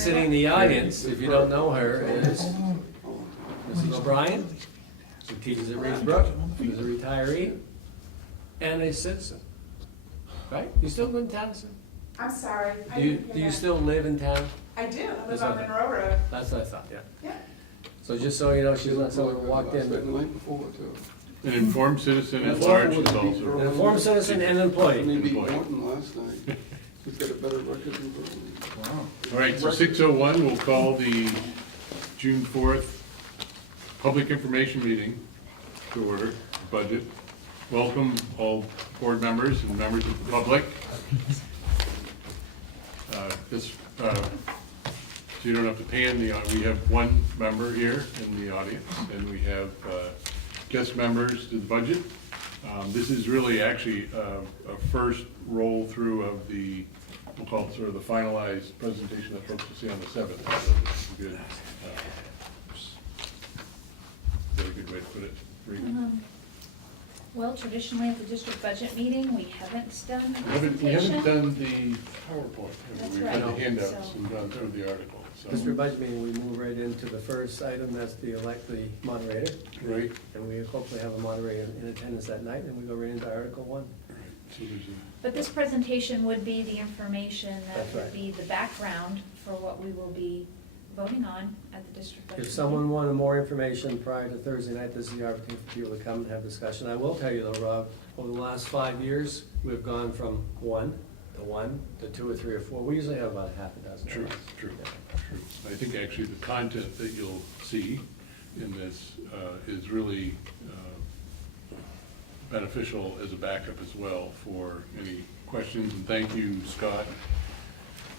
sitting in the audience, if you don't know her, is Mrs. O'Brien. She teaches at Reedsbrook, she's a retiree, and a citizen. Right? You still live in town, sir? I'm sorry. Do you still live in town? I do. I live That's on okay. Monroe Road. That's what I thought, yeah. Yeah. So just so you know, she's not someone who walked in. An informed citizen at large is also. An informed citizen and an employee. They beat Morton last night. He's got a better record than Berlin. Wow. All right, so 6:01, we'll call the June 4th public information meeting to order, budget. Welcome all board members and members of the public. So you don't have to pan we have one member here in the audience, and we have guest members to the budget. This is really actually a first roll through of the, we'll call it sort of the finalized presentation that folks will see on the 7th. So it's a good, very good way to put it. Regan? Well, traditionally at the district budget meeting, we haven't done a We haven't presentation. done the PowerPoint. That's We've right. had the handouts So- and gone through the article. District budget meeting, we move right into the first item, that's the elect the moderator. Right. And we hopefully have a moderator in attendance that night, and we go right into Article 1. So there's But this presentation would be the information that That's would right. be the background for what we will be voting on at the district budget. If someone wanted more information prior to Thursday night, this is the opportunity for people to come and have discussion. I will tell you though, Rob, over the last 5 years, we've gone from 1 to 2 or 3 or 4. We usually have about half a dozen. True, true, true. I think actually the content that you'll see in this is really beneficial as a backup as well for any questions. And thank you, Scott,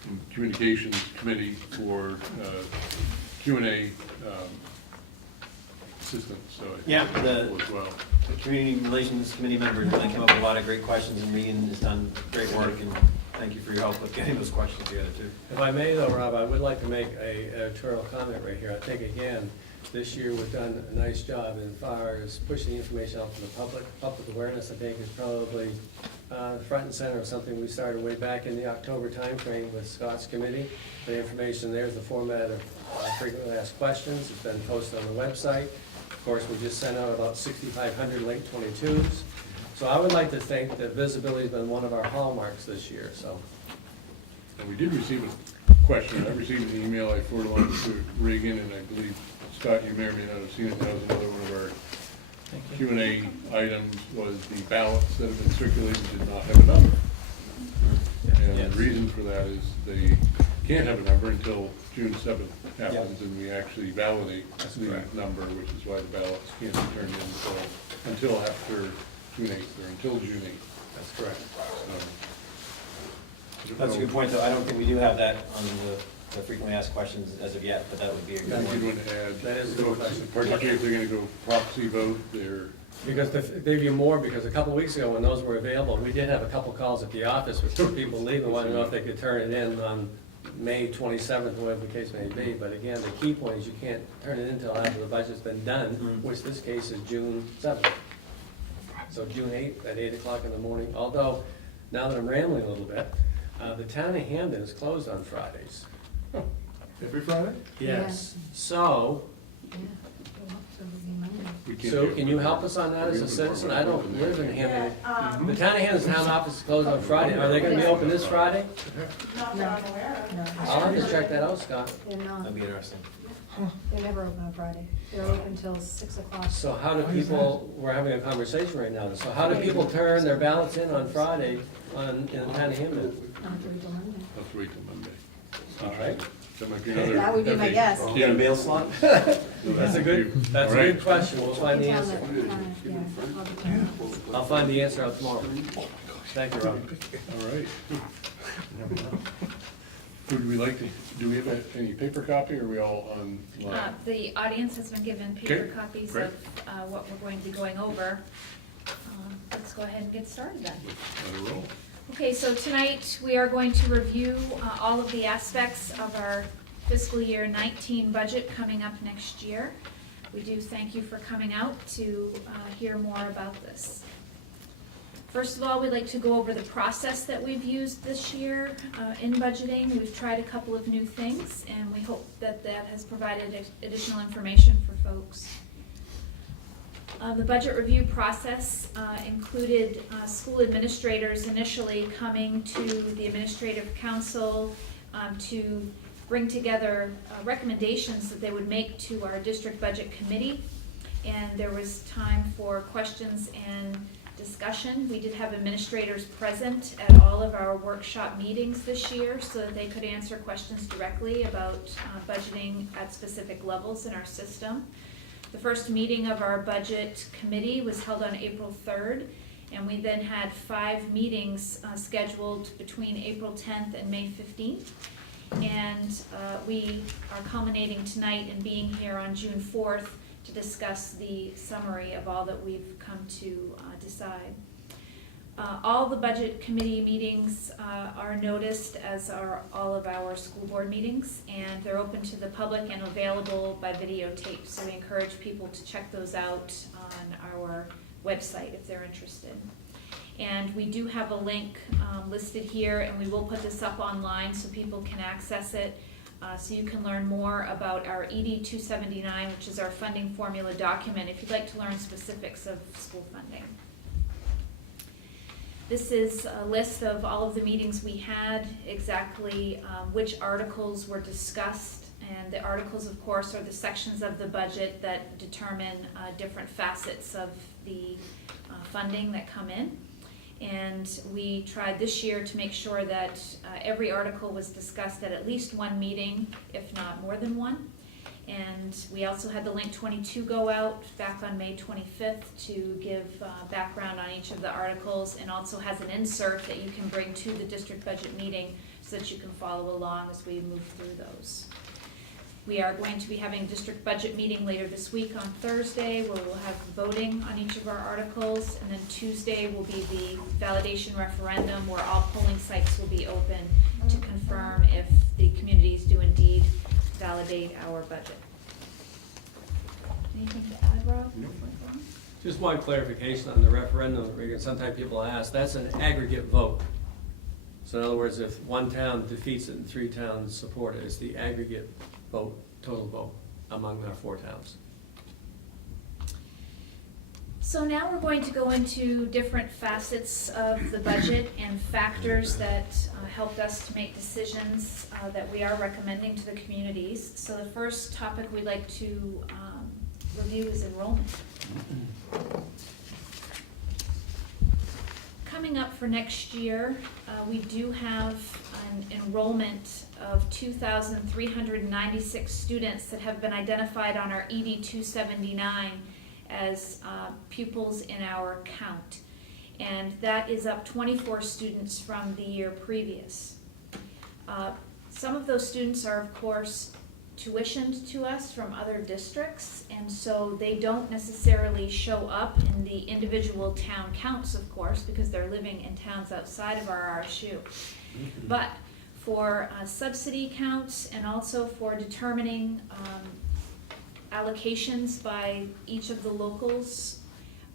and Communications Committee for Q&A assistance, so I think Yeah, that's helpful as well. The Community Relations Committee members really came up with a lot of great questions, and Regan has done great work, and thank you for your help with getting those questions together, too. If I may though, Rob, I would like to make a editorial comment right here. I think again, this year we've done a nice job as far as pushing information out to the public. Public awareness, I think, is probably front and center of something we started way back in the October timeframe with Scott's committee. The information there is the format of frequently asked questions. It's been posted on the website. Of course, we just sent out about 6,500 late 22s. So I would like to think that visibility has been one of our hallmarks this year, so. And we did receive a question. I received an email I forwarded along to Reagan, and I believe, Scott, you may or may not have seen it. That was another one of our Q&A items, was the ballots that have been circulated did not have a number. And Yes. the reason for that is they can't have a number until June 7th happens, and we actually validate the correct. number, which is why the ballots can't be turned in until after June 8th, or until June 8th. That's correct. That's a good point, though. I don't think we do have that on the frequently asked questions as of yet, but that would be a good That's a good one. one to add. That is a good question. Particularly if they're gonna go proxy vote, they're, Because they give you more, because a couple of weeks ago when those were available, we did have a couple calls at the office with people leaving, wanting to know if they could turn it in on May 27th, whatever the case may be. But again, the key point is you can't turn it in until after the budget's been done, which this case is June 7th. So June 8th at 8 o'clock in the morning, although, now that I'm rambling a little bit, the town of Hampden is closed on Fridays. every Friday? Yes. So, We can't Sue, do it. can you help us on that as a citizen? I don't live in Hampden. Yeah, The town of Hampton's town office is closed on Friday. Are they gonna be open this Friday? not that I'm aware of. I'll have to check that out, Scott. They're not, That'd be interesting. they're never open on Friday. They're open till 6 o'clock. So how do people, we're having a conversation right now, so how do people turn their ballots in on Friday in the town of Hampton? Not till Monday. Let's wait till Monday. All right. That might be another. That would be my okay. guess. You got a bail slot? That's a good All right. question. We'll find the Tell answer. them, yeah, I'll be fine. I'll find the answer out tomorrow. Thank you, Rob. All right. Would we like to, do we have any paper copy, or are we all online? The audience has been given paper Okay, copies great. of what we're going to be going over. Let's go ahead and get started then. Let it roll. Okay, so tonight we are going to review all of the aspects of our fiscal year 19 budget coming up next year. We do thank you for coming out to hear more about this. First of all, we'd like to go over the process that we've used this year in budgeting. We've tried a couple of new things, and we hope that that has provided additional information for folks. The budget review process included school administrators initially coming to the administrative council to bring together recommendations that they would make to our district budget committee. And there was time for questions and discussion. We did have administrators present at all of our workshop meetings this year so that they could answer questions directly about budgeting at specific levels in our system. The first meeting of our budget committee was held on April 3rd, and we then had 5 meetings scheduled between April 10th and May 15th. And we are culminating tonight in being here on June 4th to discuss the summary of all that we've come to decide. All the budget committee meetings are noticed, as are all of our school board meetings, and they're open to the public and available by videotape. So we encourage people to check those out on our website if they're interested. And we do have a link listed here, and we will put this up online so people can access it. So you can learn more about our ED 279, which is our funding formula document, if you'd like to learn specifics of school funding. This is a list of all of the meetings we had, exactly which articles were discussed. And the articles, of course, are the sections of the budget that determine different facets of the funding that come in. And we tried this year to make sure that every article was discussed at least one meeting, if not more than one. And we also had the link 22 go out back on May 25th to give background on each of the articles, and also has an insert that you can bring to the district budget meeting so that you can follow along as we move through those. We are going to be having a district budget meeting later this week on Thursday, where we'll have voting on each of our articles, and then Tuesday will be the validation referendum, where all polling sites will be open to confirm if the communities do indeed validate our budget. Anything to add, Rob? No. Just one clarification on the referendum, because sometimes people ask, that's an aggregate vote. So in other words, if one town defeats it and 3 towns support it, it's the aggregate vote, total vote among our 4 towns. So now we're going to go into different facets of the budget and factors that helped us to make decisions that we are recommending to the communities. So the first topic we'd like to review is enrollment. Coming up for next year, we do have an enrollment of 2,396 students that have been identified on our ED 279 as pupils in our count. And that is up 24 students from the year previous. Some of those students are, of course, tuitioned to us from other districts, and so they don't necessarily show up in the individual town counts, of course, because they're living in towns outside of our RSU. But for subsidy counts, and also for determining allocations by each of the locals,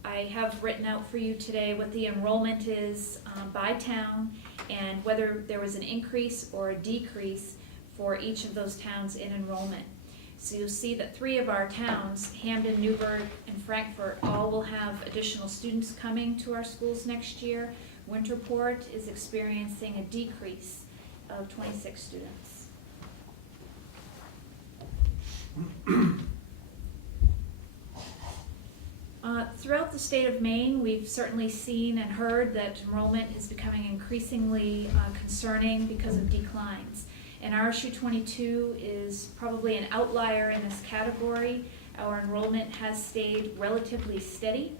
I have written out for you today what the enrollment is by town, and whether there was an increase or a decrease for each of those towns in enrollment. So you'll see that 3 of our towns, Hampden, Newburgh, and Frankfort, all will have additional students coming to our schools next year. Winterport is experiencing a decrease of 26 students. Throughout the state of Maine, we've certainly seen and heard that enrollment is becoming increasingly concerning because of declines. And RSU 22 is probably an outlier in this category. Our enrollment has stayed relatively steady.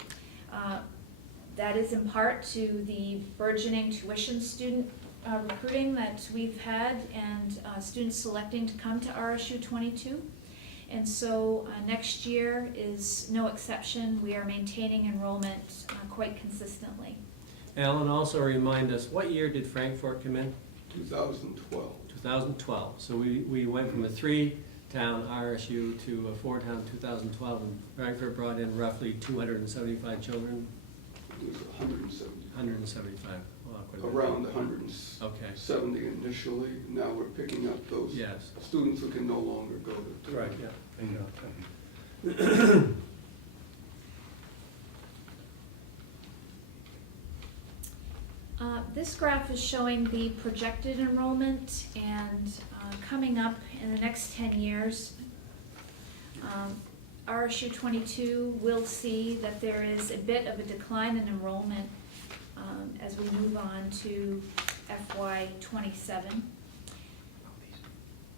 That is in part to the burgeoning tuition student recruiting that we've had, and students selecting to come to RSU 22. And so next year is no exception. We are maintaining enrollment quite consistently. Alan, also remind us, what year did Frankfort come in? 2012. 2012. So we went from a 3-town RSU to a 4-town 2012, and Frankfort brought in roughly 275 children. It was 175. 175. Well, quite a bit. around 170 Okay, initially. Now we're picking up those yes, students who can no longer go to. right, yeah. Bingo. This graph is showing the projected enrollment, and coming up in the next 10 years, RSU 22 will see that there is a bit of a decline in enrollment as we move on to FY 27.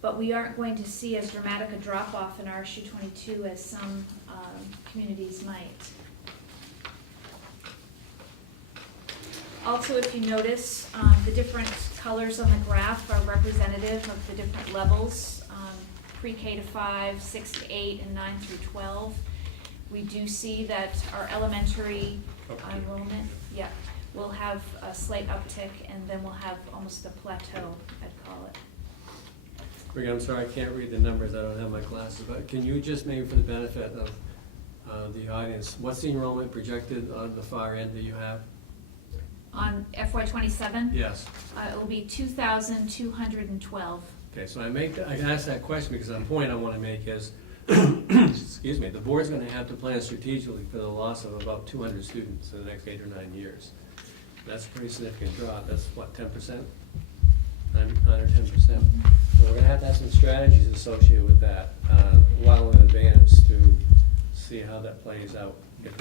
But we aren't going to see as dramatic a drop-off in RSU 22 as some communities might. Also, if you notice, the different colors on the graph are representative of the different levels, pre-K to 5, 6 to 8, and 9 through 12. We do see that our elementary enrollment, will have a slight uptick, and then we'll have almost a plateau, I'd call it. Rick, I'm sorry, I can't read the numbers, I don't have my glasses, but can you just maybe for the benefit of the audience, what's the enrollment projected on the far end that you have? On FY 27? Yes. It will be 2,212. Okay, so I ask that question because the point I want to make is, excuse me, the board's going to have to plan strategically for the loss of about 200 students in the next 8 or 9 years. That's a pretty significant drop. That's what, 10%? 9 or 10%. So we're going to have some strategies associated with that well in advance to see how that plays out, if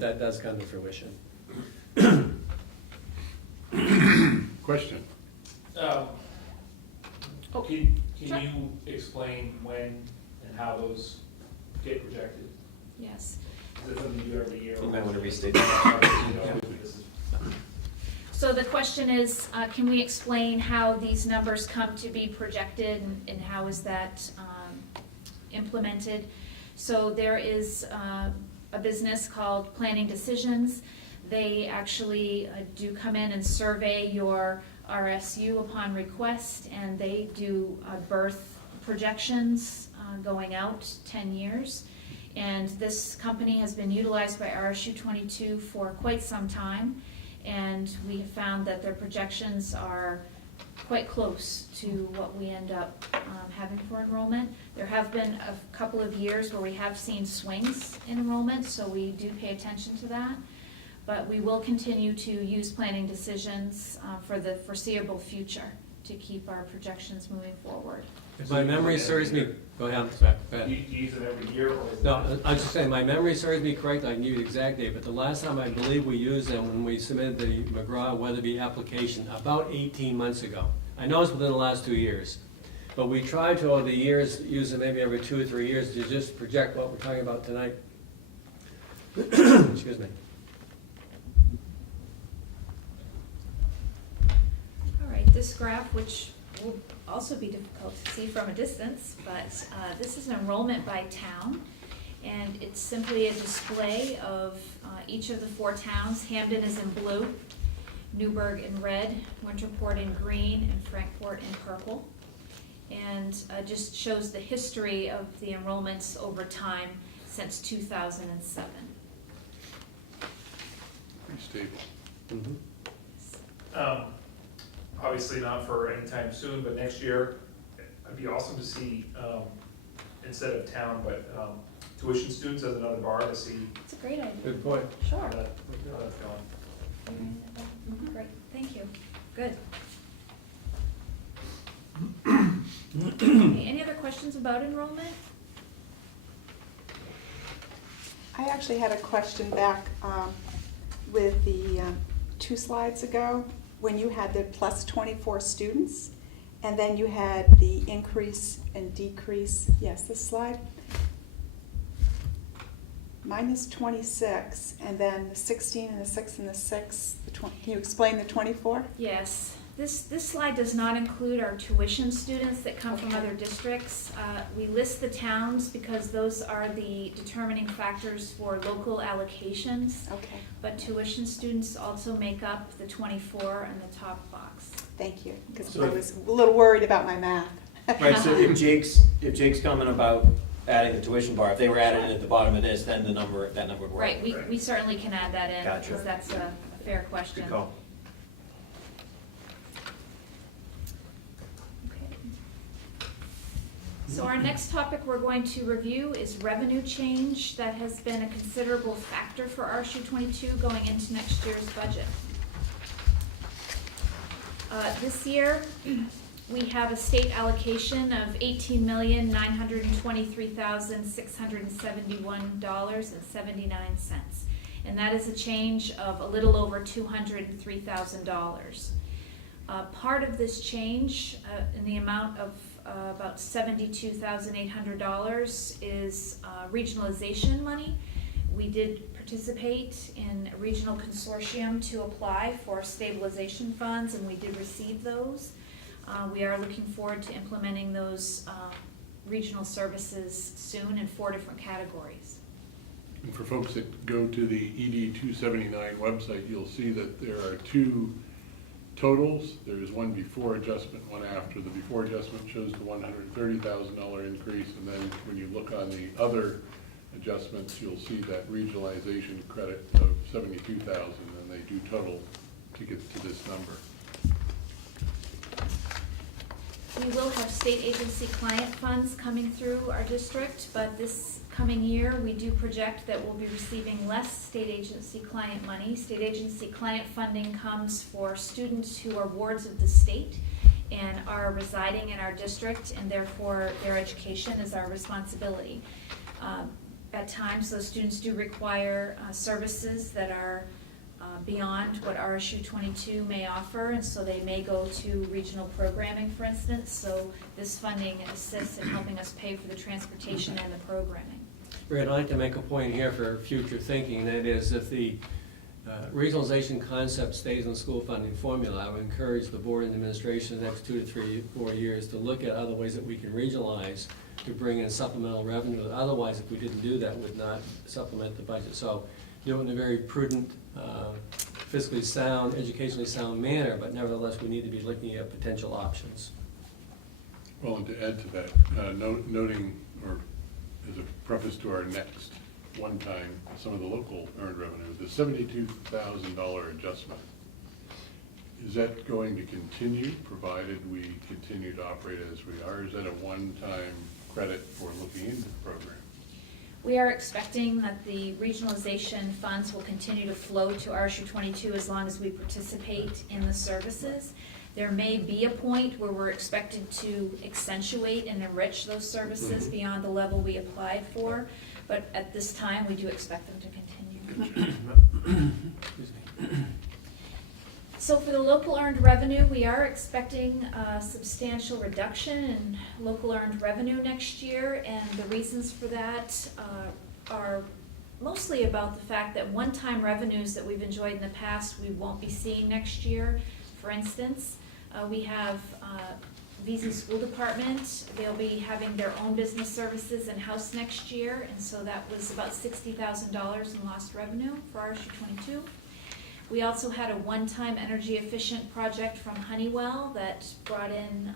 that does come to fruition. Question? Can you explain when and how those get projected? Yes. Is it something you do every year? You might want to restate that. You know, this is- So the question is, can we explain how these numbers come to be projected and how is that implemented? So there is a business called Planning Decisions. They actually do come in and survey your RSU upon request, and they do birth projections going out 10 years. And this company has been utilized by RSU 22 for quite some time, and we have found that their projections are quite close to what we end up having for enrollment. There have been a couple of years where we have seen swings in enrollment, so we do pay attention to that. But we will continue to use Planning Decisions for the foreseeable future to keep our projections moving forward. If my memory serves me, go ahead, sorry, go Do ahead. you use them every year or? is it- No, I was just saying, my memory serves me correct, I can give you the exact date, but the last time I believe we used them when we submitted the McGraw-Weatherby application, about 18 months ago. I know it's within the last 2 years, but we tried to, over the years, use them maybe every 2 or 3 years to just project what we're talking about tonight. Excuse me. All right, this graph, which will also be difficult to see from a distance, but this is enrollment by town, and it's simply a display of each of the 4 towns. Hampden is in blue, Newburgh in red, Winterport in green, and Frankfort in purple. And just shows the history of the enrollments over time since 2007. Pretty stable. Mhm. Obviously not for any time soon, but next year, it'd be awesome to see, instead of town, but tuition students as another bar to see It's a great idea. Good point. Sure. how that's going. Great, thank you. Good. Any other questions about enrollment? I actually had a question back with the 2 slides ago, when you had the plus 24 students, and then you had the increase and decrease. Yes, this slide. Mine is 26, and then the 16 and the 6 and the 6. Can you explain the 24? Yes, this slide does not include our tuition students that come from Okay. other districts. We list the towns because those are the determining factors for local allocations, Okay, but tuition students also make up the 24 in the top box. thank you, because So- I was a little worried about my math. Right, so if Jake's comment about adding the tuition bar, if they were added in at the bottom of this, then that number would work. Right, we certainly can add that in, Gotcha. because that's a fair question. Good call. Okay. So our next topic we're going to review is revenue change. That has been a considerable factor for RSU 22 going into next year's budget. This year, we have a state allocation of $18,923,671.79. And that is a change of a little over $203,000. Part of this change, in the amount of about $72,800, is regionalization money. We did participate in a regional consortium to apply for stabilization funds, and we did receive those. We are looking forward to implementing those regional services soon in 4 different categories. And for folks that go to the ED 279 website, you'll see that there are 2 totals. There is one before adjustment, one after. The before adjustment shows the $130,000 increase, and then when you look on the other adjustments, you'll see that regionalization credit of $72,000, and they do total to get to this number. We will have state agency client funds coming through our district, but this coming year, we do project that we'll be receiving less state agency client money. State agency client funding comes for students who are wards of the state and are residing in our district, and therefore their education is our responsibility. At times, those students do require services that are beyond what RSU 22 may offer, and so they may go to regional programming, for instance. So this funding assists in helping us pay for the transportation and the programming. Rick, I'd like to make a point here for future thinking, and that is if the regionalization concept stays in the school funding formula, I would encourage the board and administration the next 2 to 3, 4 years to look at other ways that we can regionalize to bring in supplemental revenue. Otherwise, if we didn't do that, would not supplement the budget. So do it in a very prudent, fiscally sound, educationally sound manner, but nevertheless, we need to be looking at potential options. Well, and to add to that, noting, or as a preface to our next one-time, some of the local earned revenue, the $72,000 adjustment, is that going to continue, provided we continue to operate as we are? Is that a one-time credit for looking into the program? We are expecting that the regionalization funds will continue to flow to RSU 22 as long as we participate in the services. There may be a point where we're expected to accentuate and enrich those services beyond the level we applied for, but at this time, we do expect them to continue. Excuse me. So for the local earned revenue, we are expecting a substantial reduction in local earned revenue next year, and the reasons for that are mostly about the fact that one-time revenues that we've enjoyed in the past we won't be seeing next year. For instance, we have VZ School Department. They'll be having their own business services in-house next year, and so that was about $60,000 in lost revenue for RSU 22. We also had a one-time energy efficient project from Honeywell that brought in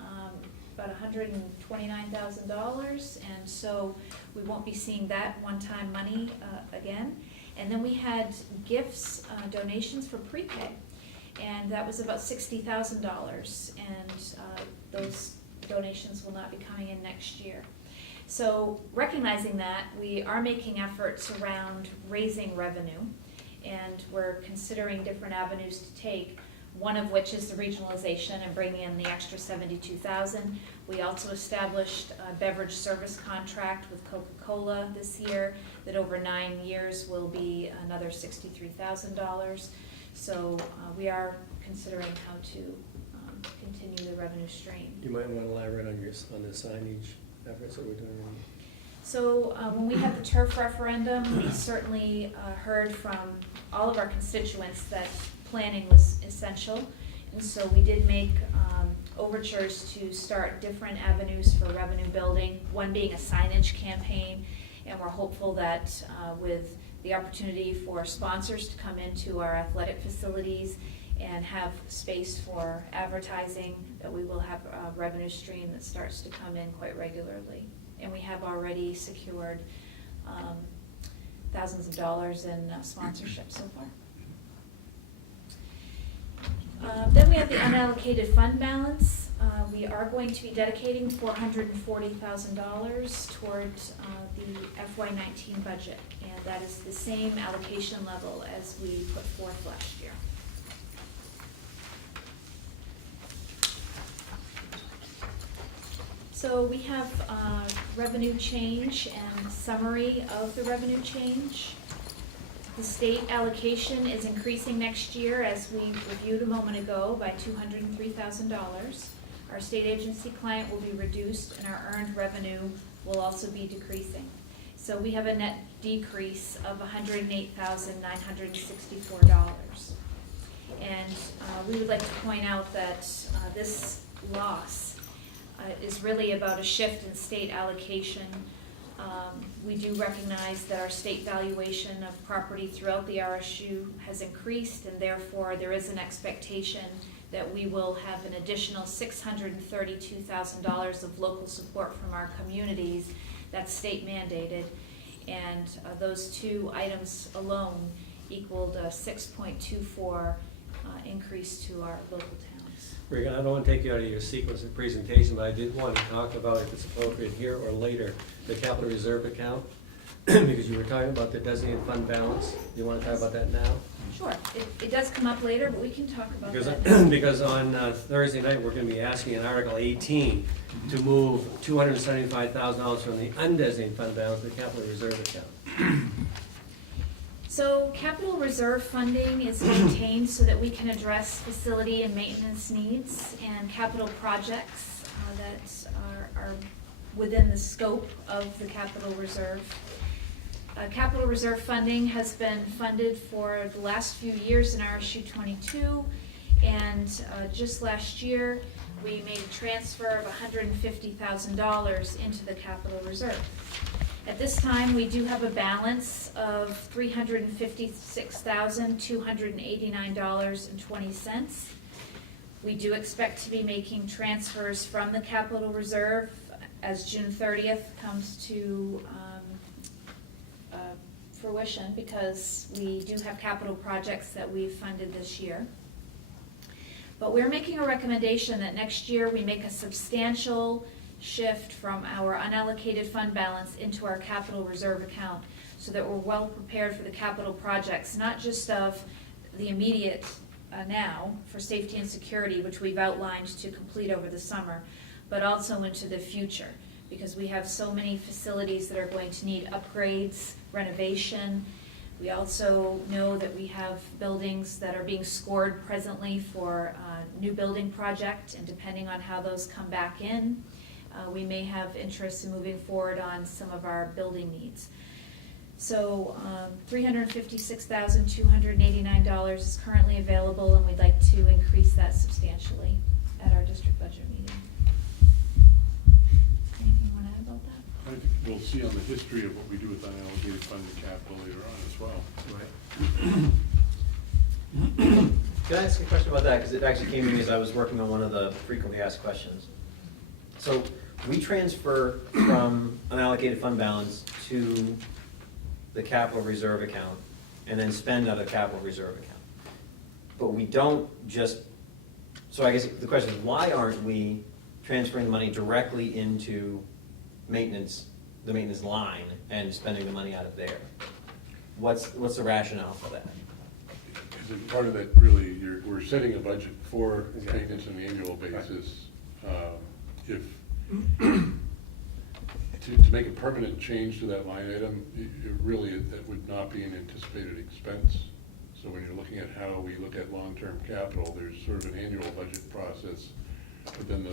about $129,000, and so we won't be seeing that one-time money again. And then we had gifts, donations for prepay, and that was about $60,000, and those donations will not be coming in next year. So recognizing that, we are making efforts around raising revenue, and we're considering different avenues to take, one of which is the regionalization and bringing in the extra $72,000. We also established a beverage service contract with Coca-Cola this year that over 9 years will be another $63,000. So we are considering how to continue the revenue stream. You might want to elaborate on the signage efforts that we're doing. So when we had the turf referendum, we certainly heard from all of our constituents that planning was essential. And so we did make overtures to start different avenues for revenue building, one being a signage campaign. And we're hopeful that with the opportunity for sponsors to come into our athletic facilities and have space for advertising, that we will have a revenue stream that starts to come in quite regularly. And we have already secured thousands of dollars in sponsorship so far. Then we have the unallocated fund balance. We are going to be dedicating $440,000 toward the FY19 budget, and that is the same allocation level as we put forth last year. So we have revenue change and summary of the revenue change. The state allocation is increasing next year, as we reviewed a moment ago, by $203,000. Our state agency client will be reduced, and our earned revenue will also be decreasing. So we have a net decrease of $108,964. And we would like to point out that this loss is really about a shift in state allocation. We do recognize that our state valuation of property throughout the RSU has increased, and therefore there is an expectation that we will have an additional $632,000 of local support from our communities that's state mandated. And those two items alone equaled a 6.24 increase to our local towns. Regan, I don't want to take you out of your sequence of presentation, but I did want to talk about, if it's appropriate here or later, the capital reserve account, because you were talking about the designated fund balance. Do you want to talk about that now? Sure, it does come up later, but we can talk about Because, that now. because on Thursday night, we're going to be asking in Article 18 to move $275,000 from the undesignated fund balance to the capital reserve account. So capital reserve funding is maintained so that we can address facility and maintenance needs and capital projects that are within the scope of the capital reserve. Capital reserve funding has been funded for the last few years in RSU 22, and just last year we made a transfer of $150,000 into the capital reserve. At this time, we do have a balance of $356,289.20. We do expect to be making transfers from the capital reserve as June 30th comes to fruition, because we do have capital projects that we've funded this year. But we're making a recommendation that next year we make a substantial shift from our unallocated fund balance into our capital reserve account, so that we're well prepared for the capital projects, not just of the immediate now for safety and security, which we've outlined to complete over the summer, but also into the future, because we have so many facilities that are going to need upgrades, renovation. We also know that we have buildings that are being scored presently for a new building project, and depending on how those come back in, we may have interest in moving forward on some of our building needs. So $356,289 is currently available, and we'd like to increase that substantially at our district budget meeting. Anything you want to add about that? I think we'll see on the history of what we do with unallocated funded capital later on as well. Right. Can I ask a question about that? Because it actually came to me as I was working on one of the frequently asked questions. So we transfer from unallocated fund balance to the capital reserve account and then spend out of the capital reserve account. But we don't just, so I guess the question is, why aren't we transferring the money directly into maintenance, the maintenance line, and spending the money out of there? What's the rationale for that? Because part of that, really, we're setting a budget for maintenance on an annual basis. If to make a permanent change to that line item, that would not be an anticipated expense. So when you're looking at how we look at long-term capital, there's sort of an annual budget process. But then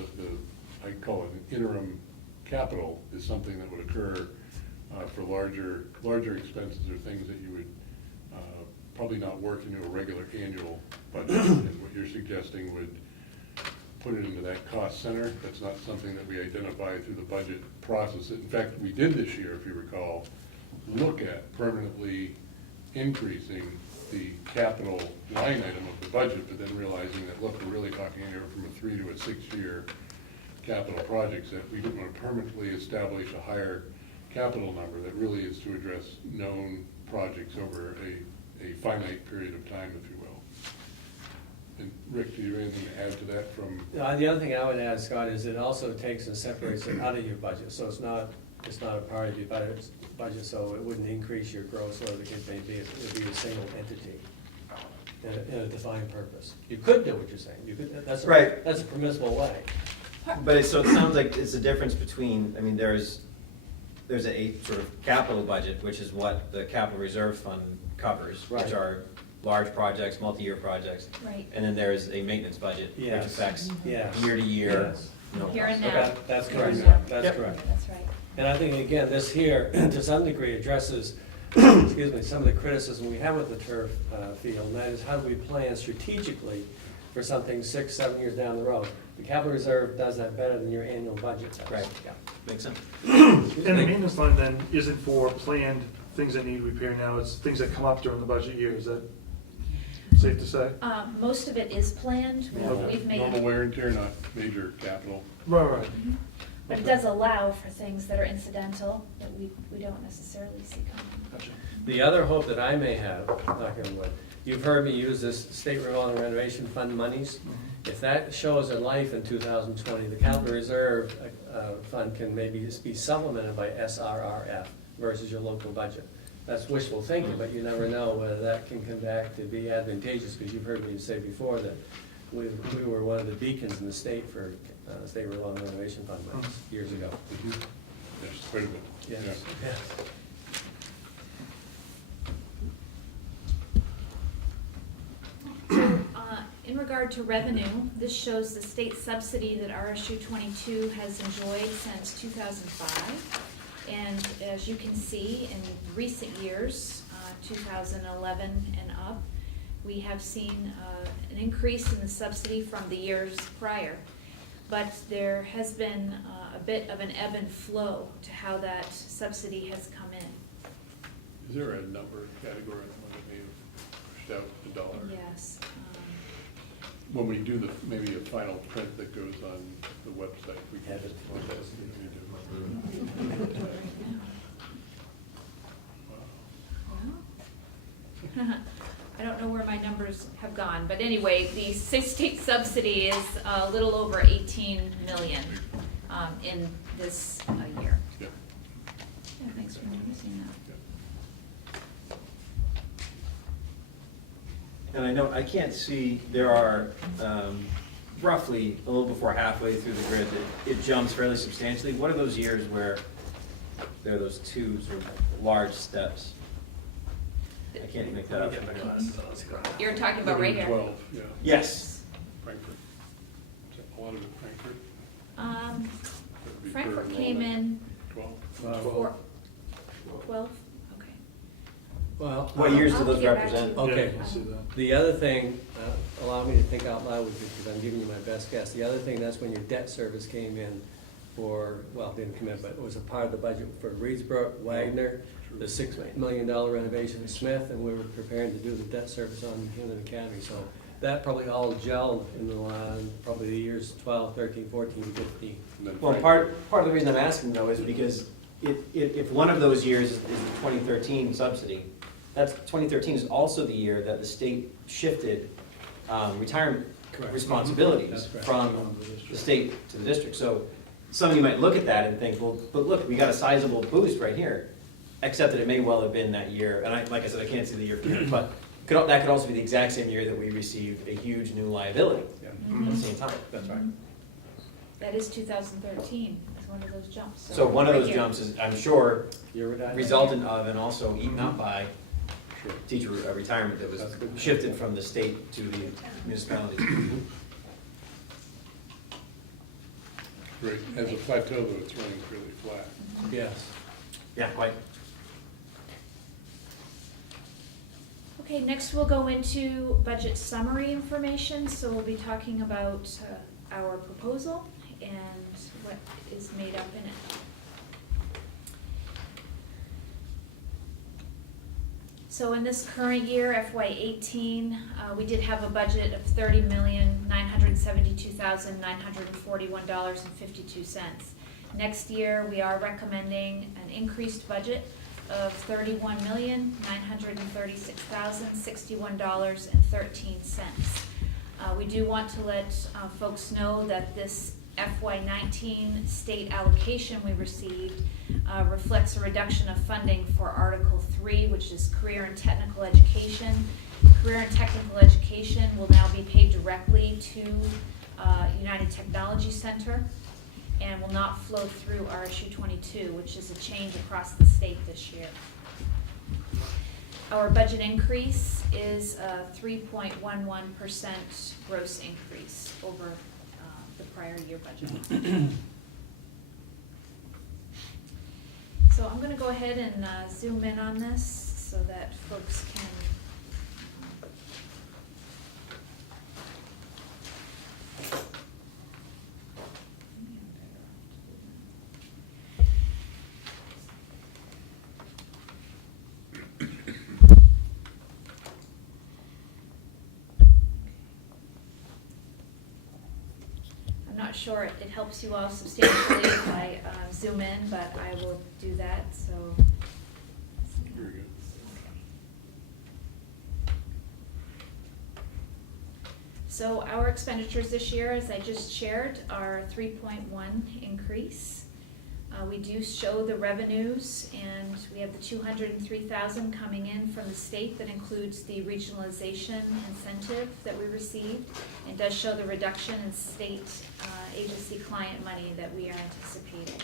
I call it an interim capital is something that would occur for larger expenses or things that you would probably not work into a regular annual budget. And what you're suggesting would put it into that cost center. That's not something that we identify through the budget process. In fact, we did this year, if you recall, look at permanently increasing the capital line item of the budget, but then realizing that, look, we're really talking anywhere from a 3 to a 6 year capital projects, that we didn't want to permanently establish a higher capital number that really is to address known projects over a finite period of time, if you will. And Rick, do you have anything to add to that from? The other thing I would add, Scott, is it also takes and separates it out of your budget, so it's not a part of your budget, so it wouldn't increase your gross, or it may be, it would be a single entity in a defined purpose. You could do what you're saying, you could, that's Right. that's a permissible way. But so it sounds like it's a difference between, I mean, there's a sort of capital budget, which is what the capital reserve fund covers, which Right. are large projects, multi-year projects. Right. And then there's a maintenance budget, which Yes. affects Yes. year to year. Yes. no Here and cost. now. That's Here correct, and now. that's Yep. correct. That's right. And I think, again, this here, to some degree, addresses, excuse me, some of the criticism we have with the turf field, and that is how do we plan strategically for something 6, 7 years down the road? The capital reserve does that better than your annual budget does. Right. Yeah. Makes sense. And the maintenance line then isn't for planned things that need repair now, it's things that come up during the budget year, is that safe to say? Most of it is planned. We've made. Normal wear and tear, not major capital. Right. Mhm. But it does allow for things that are incidental that we don't necessarily see coming. Gotcha. The other hope that I may have, knock on wood, you've heard me use this state revolving renovation fund monies. If that shows a life in 2020, the capital reserve fund can maybe be supplemented by SRRF versus your local budget. That's wishful thinking, but you never know whether that can come back to be advantageous, because you've heard me say before that we were one of the beacons in the state for state revolving renovation fund monies years ago. Yes, quite a bit. Yes, Yeah. yes. So, in regard to revenue, this shows the state subsidy that RSU 22 has enjoyed since 2005. And as you can see, in recent years, 2011 and up, we have seen an increase in the subsidy from the years prior. But there has been a bit of an ebb and flow to how that subsidy has come in. Is there a number category that may have pushed out the dollar? Yes. When we do maybe a final print that goes on the website, we can Have it. I don't know where my numbers have gone, but anyway, the state subsidy is a little over 18 million in this year. Yeah. Yeah, thanks for noticing that. And I know, I can't see, there are roughly a little before halfway through the grid, it jumps fairly substantially. What are those years where there are those two sort of large steps? I can't make that up. You're talking about right here? 12, yeah. Yes. Frankfurt. Is that a lot of it Frankfurt? Um, That would be Frankfurt per came in 12. 12, okay. Well, What years do I'll those get back to represent? you. Okay. Yeah, I see that. The other thing, allow me to think out loud with you, because I'm giving you my best guess. The other thing, that's when your debt service came in for, well, didn't come in, but it was a part of the budget for Reedsboro, Wagner, the $6 million renovation of Smith, and we were preparing to do the debt service on Hampden Academy. So that probably all gelled in the line, probably the years 12, 13, 14, 15. And then Well, Frankfurt. part of the reason I'm asking though is because if one of those years is the 2013 subsidy, that's, 2013 is also the year that the state shifted retirement Correct. responsibilities That's correct. from the state to the district. So some of you might look at that and think, well, but look, we got a sizable boost right here, except that it may well have been that year, and like I said, I can't see the year for year, but that could also be the exact same year that we received a huge new liability Yeah. at the same time. That's right. That is 2013, is one of those jumps. So one of right those here. jumps is, I'm sure, You're right. resultant of and also eaten up by Sure. teacher retirement that was That's good. shifted from the state to the municipalities. Right, as a plateau, though, it's running fairly flat. Yes. Yeah, quite. Okay, next we'll go into budget summary information, so we'll be talking about our proposal and what is made up in it. So in this current year, FY18, we did have a budget of $30,972,941.52. Next year, we are recommending an increased budget of $31,936,061.13. We do want to let folks know that this FY19 state allocation we received reflects a reduction of funding for Article 3, which is Career and Technical Education. Career and Technical Education will now be paid directly to United Technology Center and will not flow through RSU 22, which is a change across the state this year. Our budget increase is a 3.11% gross increase over the prior year budget. So I'm going to go ahead and zoom in on this so that folks can not sure it helps you all substantially if I zoom in, but I will do that, so. Very good. So our expenditures this year, as I just shared, are 3.1 increase. We do show the revenues, and we have the $203,000 coming in from the state that includes the regionalization incentive that we received. It does show the reduction in state agency client money that we are anticipating.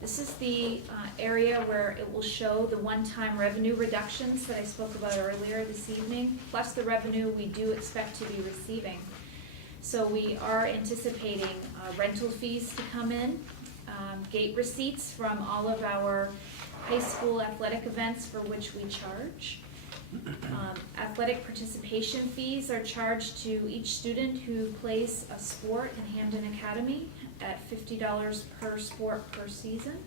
This is the area where it will show the one-time revenue reductions that I spoke about earlier this evening, plus the revenue we do expect to be receiving. So we are anticipating rental fees to come in, gate receipts from all of our high school athletic events for which we charge. Athletic participation fees are charged to each student who plays a sport in Hampden Academy at $50 per sport per season.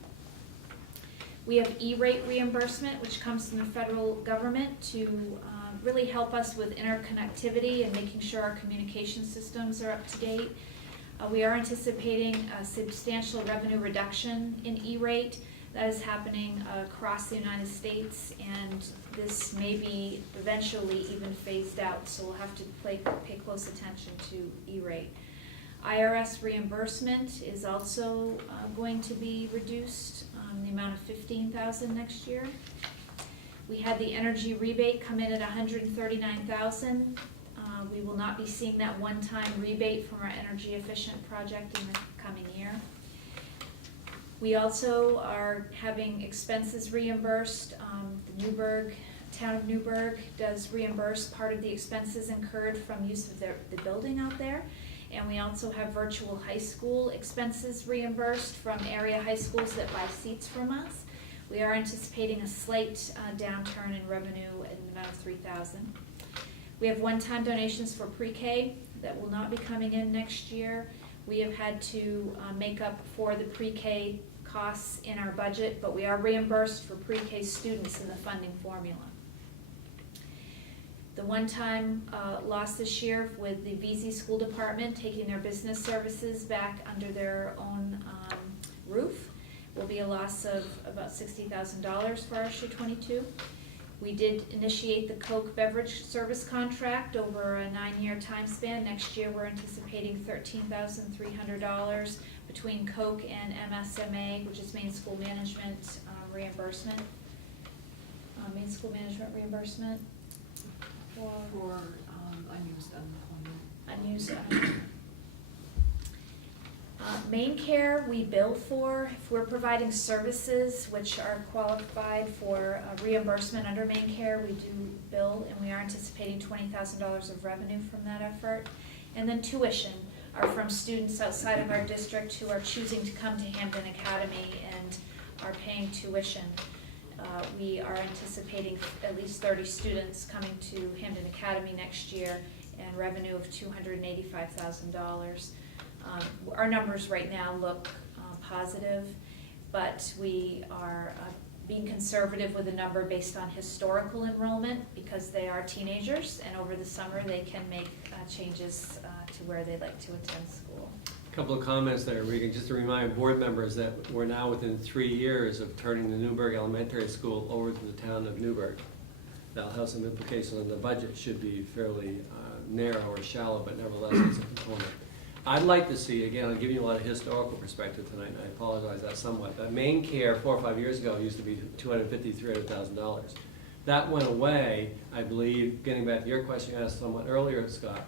We have E-rate reimbursement, which comes from the federal government to really help us with interconnectivity and making sure our communication systems are up to date. We are anticipating a substantial revenue reduction in E-rate. That is happening across the United States, and this may be eventually even phased out, so we'll have to pay close attention to E-rate. IRS reimbursement is also going to be reduced, the amount of $15,000 next year. We had the energy rebate come in at $139,000. We will not be seeing that one-time rebate from our energy efficient project in the coming year. We also are having expenses reimbursed. The town of Newburgh does reimburse part of the expenses incurred from use of the building out there. And we also have virtual high school expenses reimbursed from area high schools that buy seats from us. We are anticipating a slight downturn in revenue in the amount of $3,000. We have one-time donations for pre-K that will not be coming in next year. We have had to make up for the pre-K costs in our budget, but we are reimbursed for pre-K students in the funding formula. The one-time loss this year with the VZ School Department taking their business services back under their own roof will be a loss of about $60,000 for RSU 22. We did initiate the Coke beverage service contract over a 9-year time span. Next year we're anticipating $13,300 between Coke and MSMA, which is Maine School Management reimbursement. Maine School Management reimbursement for unused unemployment. unused unemployment. Main care we bill for. If we're providing services which are qualified for reimbursement under main care, we do bill, and we are anticipating $20,000 of revenue from that effort. And then tuition are from students outside of our district who are choosing to come to Hampden Academy and are paying tuition. We are anticipating at least 30 students coming to Hampden Academy next year and revenue of $285,000. Our numbers right now look positive, but we are being conservative with a number based on historical enrollment because they are teenagers, and over the summer they can make changes to where they like to attend school. A couple of comments there, Regan, just to remind board members that we're now within 3 years of turning the Newburgh Elementary School over to the town of Newburgh. that'll have some implications on the budget, should be fairly narrow or shallow, but nevertheless, it's a component. I'd like to see, again, I'm giving you a lot of historical perspective tonight, and I apologize that somewhat, but main care 4 or 5 years ago used to be $250,000, $300,000. That went away, I believe, getting back to your question you asked somewhat earlier, Scott,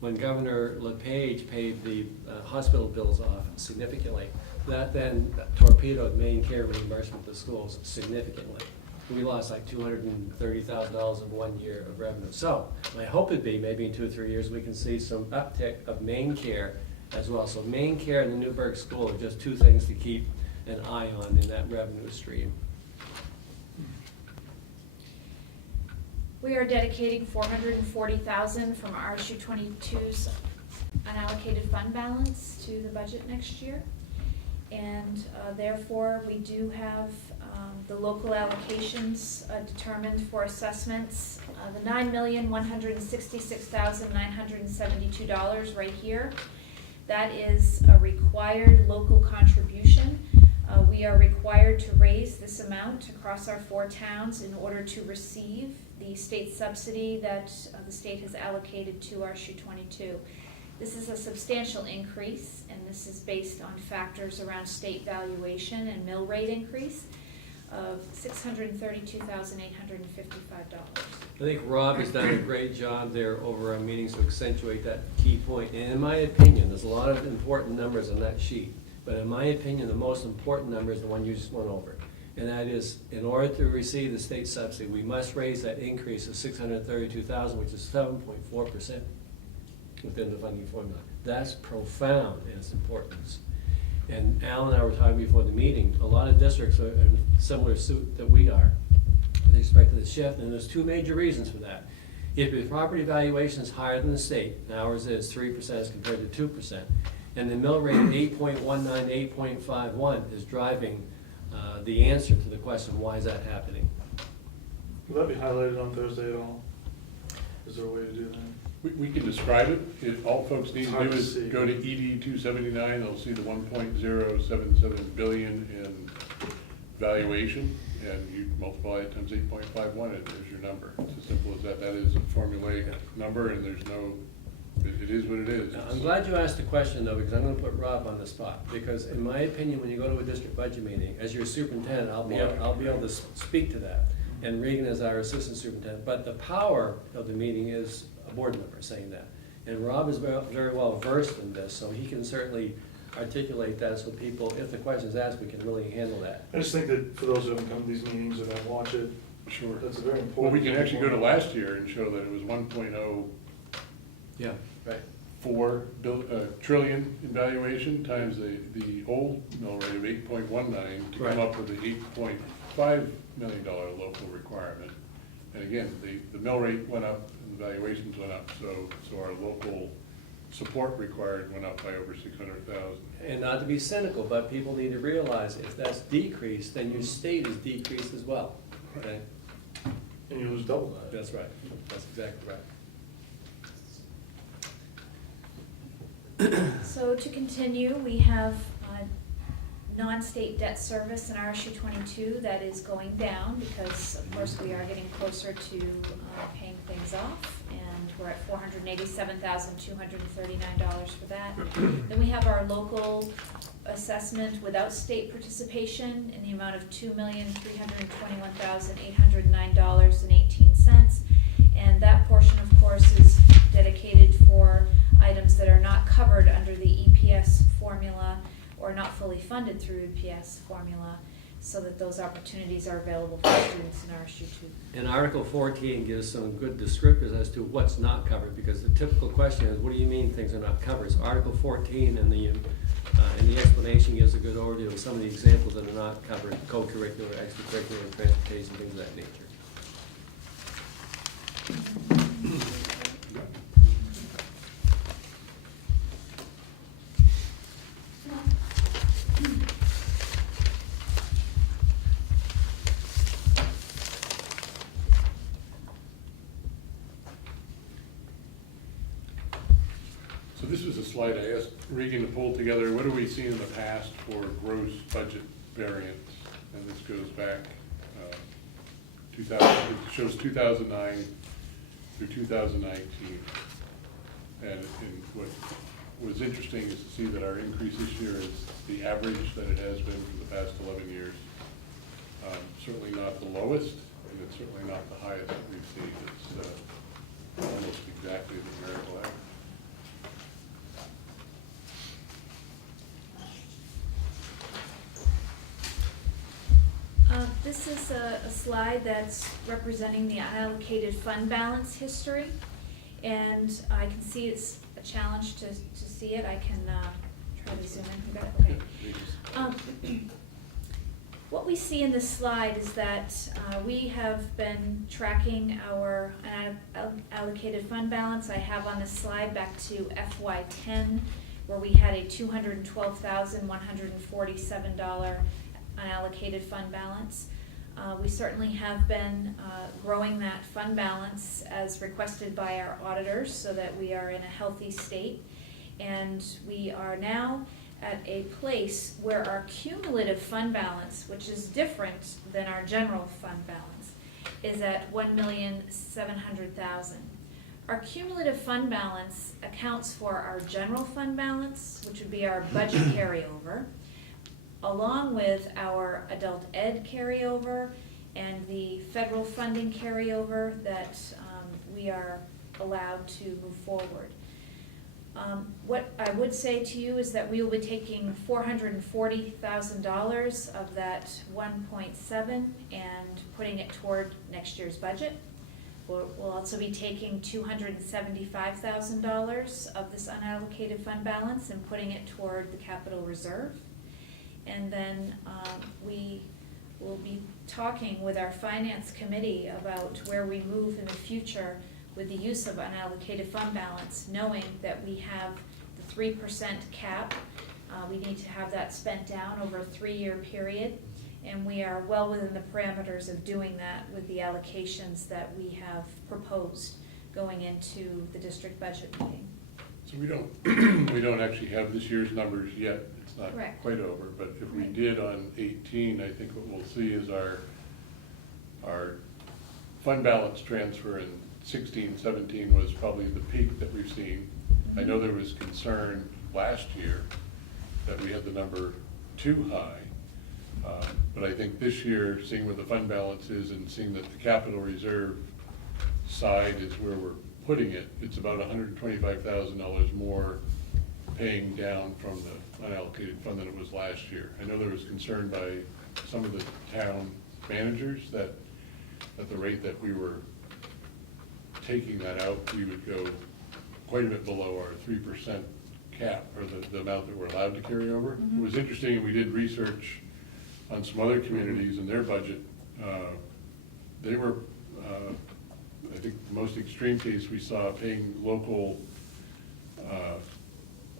when Governor LePage paid the hospital bills off significantly. That then torpedoed main care reimbursement to schools significantly. We lost like $230,000 in 1 year of revenue. So my hope would be maybe in 2 or 3 years we can see some uptick of main care as well. So main care and the Newburgh School are just two things to keep an eye on in that revenue stream. We are dedicating $440,000 from RSU 22's unallocated fund balance to the budget next year. And therefore, we do have the local allocations determined for assessments. The $9,166,972 right here, that is a required local contribution. We are required to raise this amount across our 4 towns in order to receive the state subsidy that the state has allocated to RSU 22. This is a substantial increase, and this is based on factors around state valuation and mill rate increase of $632,855. I think Rob has done a great job there over our meetings to accentuate that key point. And in my opinion, there's a lot of important numbers on that sheet, but in my opinion, the most important number is the one you just went over. And that is, in order to receive the state subsidy, we must raise that increase of $632,000, which is 7.4% within the funding formula. That's profound in its importance. And Al and I were talking before the meeting, a lot of districts are in similar suit that we are with respect to the shift, and there's 2 major reasons for that. If the property valuation is higher than the state, and ours is 3% as compared to 2%, and the mill rate of 8.19, 8.51 is driving the answer to the question, why is that happening? Will that be highlighted on Thursday at all? Is there a way to do that? We can describe it. All folks need It's to hard do to is see. go to ED 279, they'll see the 1.077 billion in valuation, and you multiply it times 8.51, and there's your number. It's as simple as that. That is a formulaic number, and there's no, it is what it is. Now, I'm glad you asked the question though, because I'm gonna put Rob on the spot, because in my opinion, when you go to a district budget meeting, as your superintendent, I'll be able to speak to that, and Regan is our assistant superintendent, but the power of the meeting is a board member saying that. And Rob is very well versed in this, so he can certainly articulate that so people, if the question is asked, we can really handle that. I just think that for those who haven't come to these meetings or that watch it, Sure. that's a very important. Well, we can actually go to last year and show that it was 1.04 Yeah, right. trillion in valuation times the old mill rate of 8.19 to Right. come up with the $8.5 million local requirement. And again, the mill rate went up and the valuations went up, so our local support required went up by over 600,000. And not to be cynical, but people need to realize if that's decreased, then your state is decreased as well, okay? And you lose double that. That's right, that's exactly right. So to continue, we have non-state debt service in RSU 22 that is going down because, of course, we are getting closer to paying things off, and we're at $487,239 for that. Then we have our local assessment without state participation in the amount of $2,321,809.18. And that portion, of course, is dedicated for items that are not covered under the EPS formula or not fully funded through EPS formula, so that those opportunities are available for students in RSU 2. And Article 14 gives some good descriptors as to what's not covered, because the typical question is, what do you mean things are not covered? So Article 14 and the explanation gives a good overview of some of the examples that are not covered, co-curricular, extracurricular, transportation, things of that nature. So this was a slide I asked Regan to pull together. What have we seen in the past for gross budget variance? And this goes back it shows 2009 through 2019. And what was interesting is to see that our increase this year is the average that it has been for the past 11 years. Certainly not the lowest, and it's certainly not the highest that we've seen. It's almost exactly the numerical average. This is a slide that's representing the unallocated fund balance history. And I can see it's a challenge to see it. I can try to zoom in. You got it? Okay. What we see in this slide is that we have been tracking our allocated fund balance. I have on this slide back to FY10, where we had a $212,147 unallocated fund balance. We certainly have been growing that fund balance as requested by our auditors so that we are in a healthy state. And we are now at a place where our cumulative fund balance, which is different than our general fund balance, is at $1,700,000. Our cumulative fund balance accounts for our general fund balance, which would be our budget carryover, along with our adult ed carryover and the federal funding carryover that we are allowed to move forward. What I would say to you is that we will be taking $440,000 of that 1.7 and putting it toward next year's budget. We'll also be taking $275,000 of this unallocated fund balance and putting it toward the capital reserve. And then we will be talking with our finance committee about where we move in the future with the use of unallocated fund balance, knowing that we have the 3% cap. We need to have that spent down over a 3-year period, and we are well within the parameters of doing that with the allocations that we have proposed going into the district budget meeting. So we don't actually have this year's numbers yet. It's not Correct. quite over, but if we Right. did on 18, I think what we'll see is our fund balance transfer in 16, 17 was probably the peak that we've seen. I know there was concern last year that we had the number too high, but I think this year, seeing where the fund balance is and seeing that the capital reserve side is where we're putting it, it's about $125,000 more paying down from the unallocated fund than it was last year. I know there was concern by some of the town managers that at the rate that we were taking that out, we would go quite a bit below our 3% cap, or the amount that we're allowed to carry over. Mhm. It was interesting, we did research on some other communities and their budget. They were, I think the most extreme case we saw paying local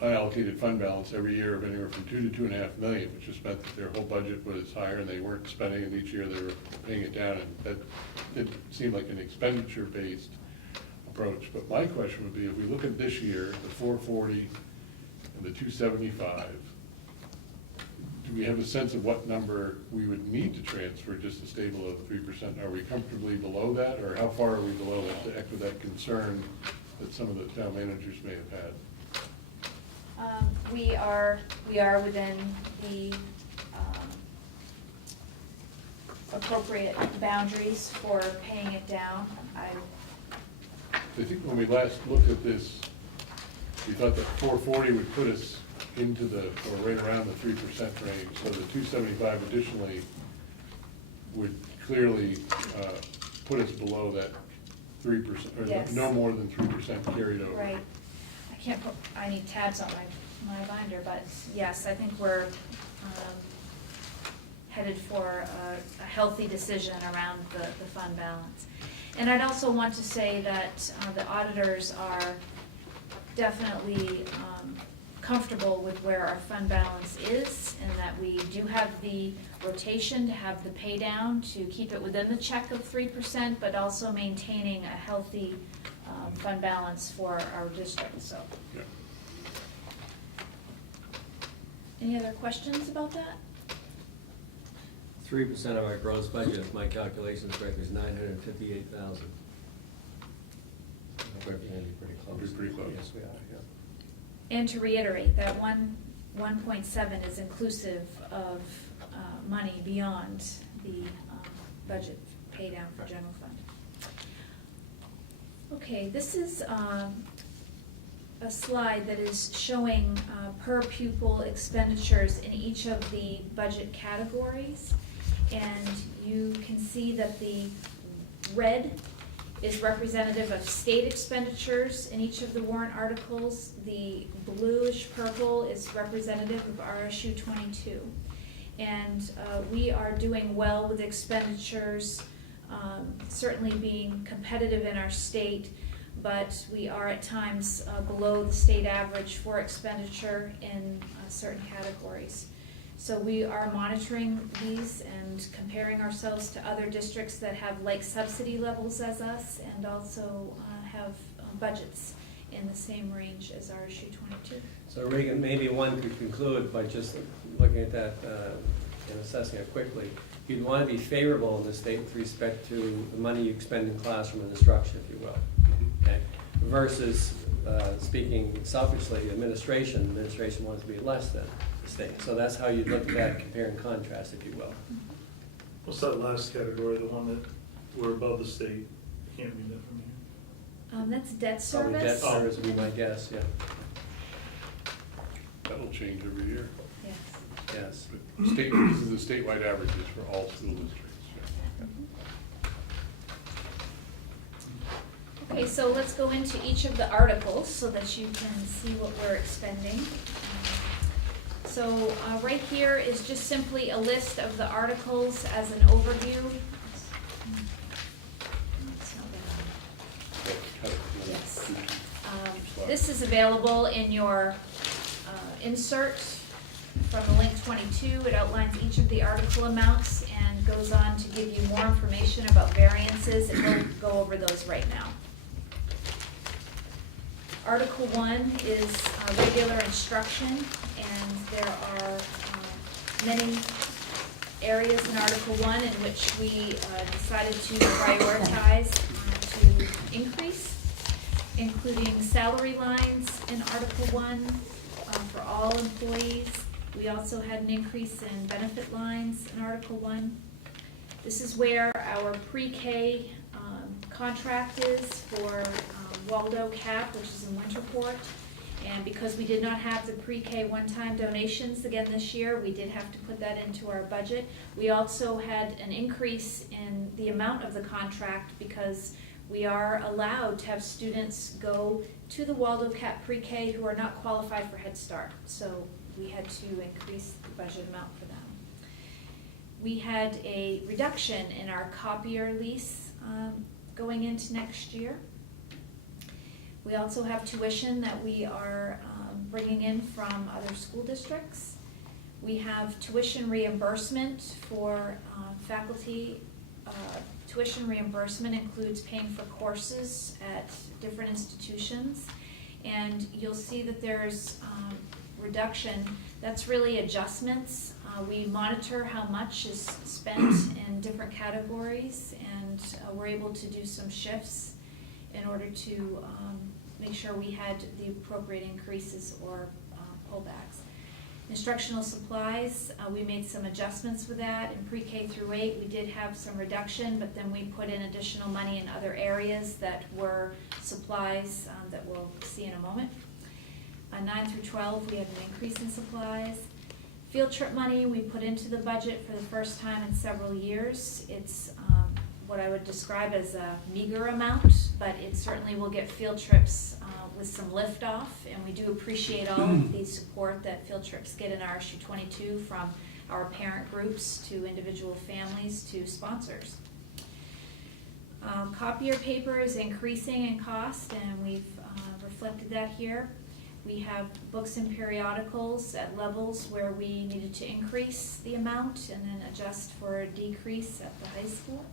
unallocated fund balance every year of anywhere from $2 to $2.5 million, which just meant that their whole budget was higher and they weren't spending it each year, they were paying it down, and that it seemed like an expenditure-based approach. But my question would be, if we look at this year, the 440 and the 275, do we have a sense of what number we would need to transfer just to stay below the 3%? Are we comfortably below that, or how far are we below that to echo that concern that some of the town managers may have had? We are within the appropriate boundaries for paying it down. I think when we last looked at this, we thought that 440 would put us into or right around the 3% range. So the 275 additionally would clearly put us below that 3%, or Yes. no more than 3% carried over. Right. I need tabs on my binder, but yes, I think we're headed for a healthy decision around the fund balance. And I'd also want to say that the auditors are definitely comfortable with where our fund balance is, and that we do have the rotation to have the pay down to keep it within the check of 3%, but also maintaining a healthy fund balance for our district, so. Yeah. Any other questions about that? 3% of our gross budget, if my calculation's correct, is $958,000. We're pretty close. We're pretty close. Yes, we are, yeah. And to reiterate, that 1.7 is inclusive of money beyond the budget pay down for general fund. Okay, this is a slide that is showing per pupil expenditures in each of the budget categories. And you can see that the red is representative of state expenditures in each of the warrant articles. The bluish purple is representative of RSU 22. And we are doing well with expenditures, certainly being competitive in our state, but we are at times below the state average for expenditure in certain categories. So we are monitoring these and comparing ourselves to other districts that have like subsidy levels as us and also have budgets in the same range as RSU 22. So Regan, maybe one could conclude by just looking at that and assessing it quickly. You'd want to be favorable in the state with respect to the money you expend in classroom instruction, if you will, okay? Versus, speaking selfishly, administration wants to be less than the state. So that's how you'd look at that, compare and contrast, if you will. What's that last category, the one that we're above the state? I can't read that from here. That's debt Probably debt service. service would be my guess, yeah. That'll change every year. Yes. Yes. But this is the statewide averages for all school districts. Okay, so let's go into each of the articles so that you can see what we're expending. So right here is just simply a list of the articles as an overview. It's not that. Yes. This is available in your insert from the link 22. It outlines each of the article amounts and goes on to give you more information about variances, and we'll go over those right now. Article 1 is regular instruction, and there are many areas in Article 1 in which we decided to prioritize to increase, including salary lines in Article 1 for all employees. We also had an increase in benefit lines in Article 1. This is where our pre-K contract is for Waldo Cap, which is in Winterport. And because we did not have the pre-K one-time donations again this year, we did have to put that into our budget. We also had an increase in the amount of the contract because we are allowed to have students go to the Waldo Cap pre-K who are not qualified for Head Start. So we had to increase the budget amount for them. We had a reduction in our copier lease going into next year. We also have tuition that we are bringing in from other school districts. We have tuition reimbursement for faculty. Tuition reimbursement includes paying for courses at different institutions. And you'll see that there's reduction. That's really adjustments. We monitor how much is spent in different categories, and we're able to do some shifts in order to make sure we had the appropriate increases or pullbacks. Instructional supplies, we made some adjustments with that. In pre-K through 8, we did have some reduction, but then we put in additional money in other areas that were supplies that we'll see in a moment. 9 through 12, we had an increase in supplies. Field trip money we put into the budget for the first time in several years. It's what I would describe as a meager amount, but it certainly will get field trips with some lift off, and we do appreciate all of the support that field trips get in RSU 22 from our parent groups to individual families to sponsors. Copier paper is increasing in cost, and we've reflected that here. We have books and periodicals at levels where we needed to increase the amount and then adjust for a decrease at the high school.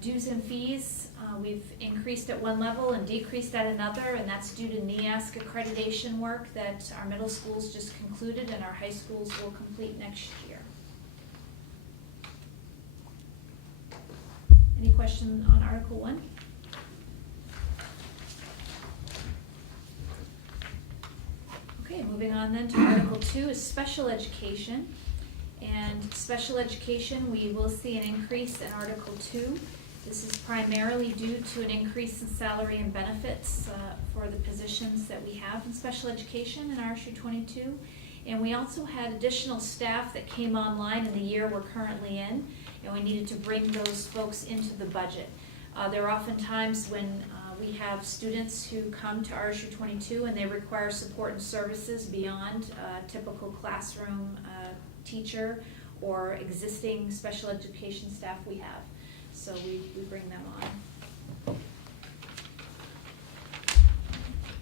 Dues and fees, we've increased at one level and decreased at another, and that's due to NEASC accreditation work that our middle schools just concluded and our high schools will complete next year. question on Article 1? Okay, moving on then to Article 2 is special education. And special education, we will see an increase in Article 2. This is primarily due to an increase in salary and benefits for the positions that we have in special education in RSU 22. And we also had additional staff that came online in the year we're currently in, and we needed to bring those folks into the budget. There are often times when we have students who come to RSU 22 and they require support and services beyond typical classroom teacher or existing special education staff we have. So we bring them on.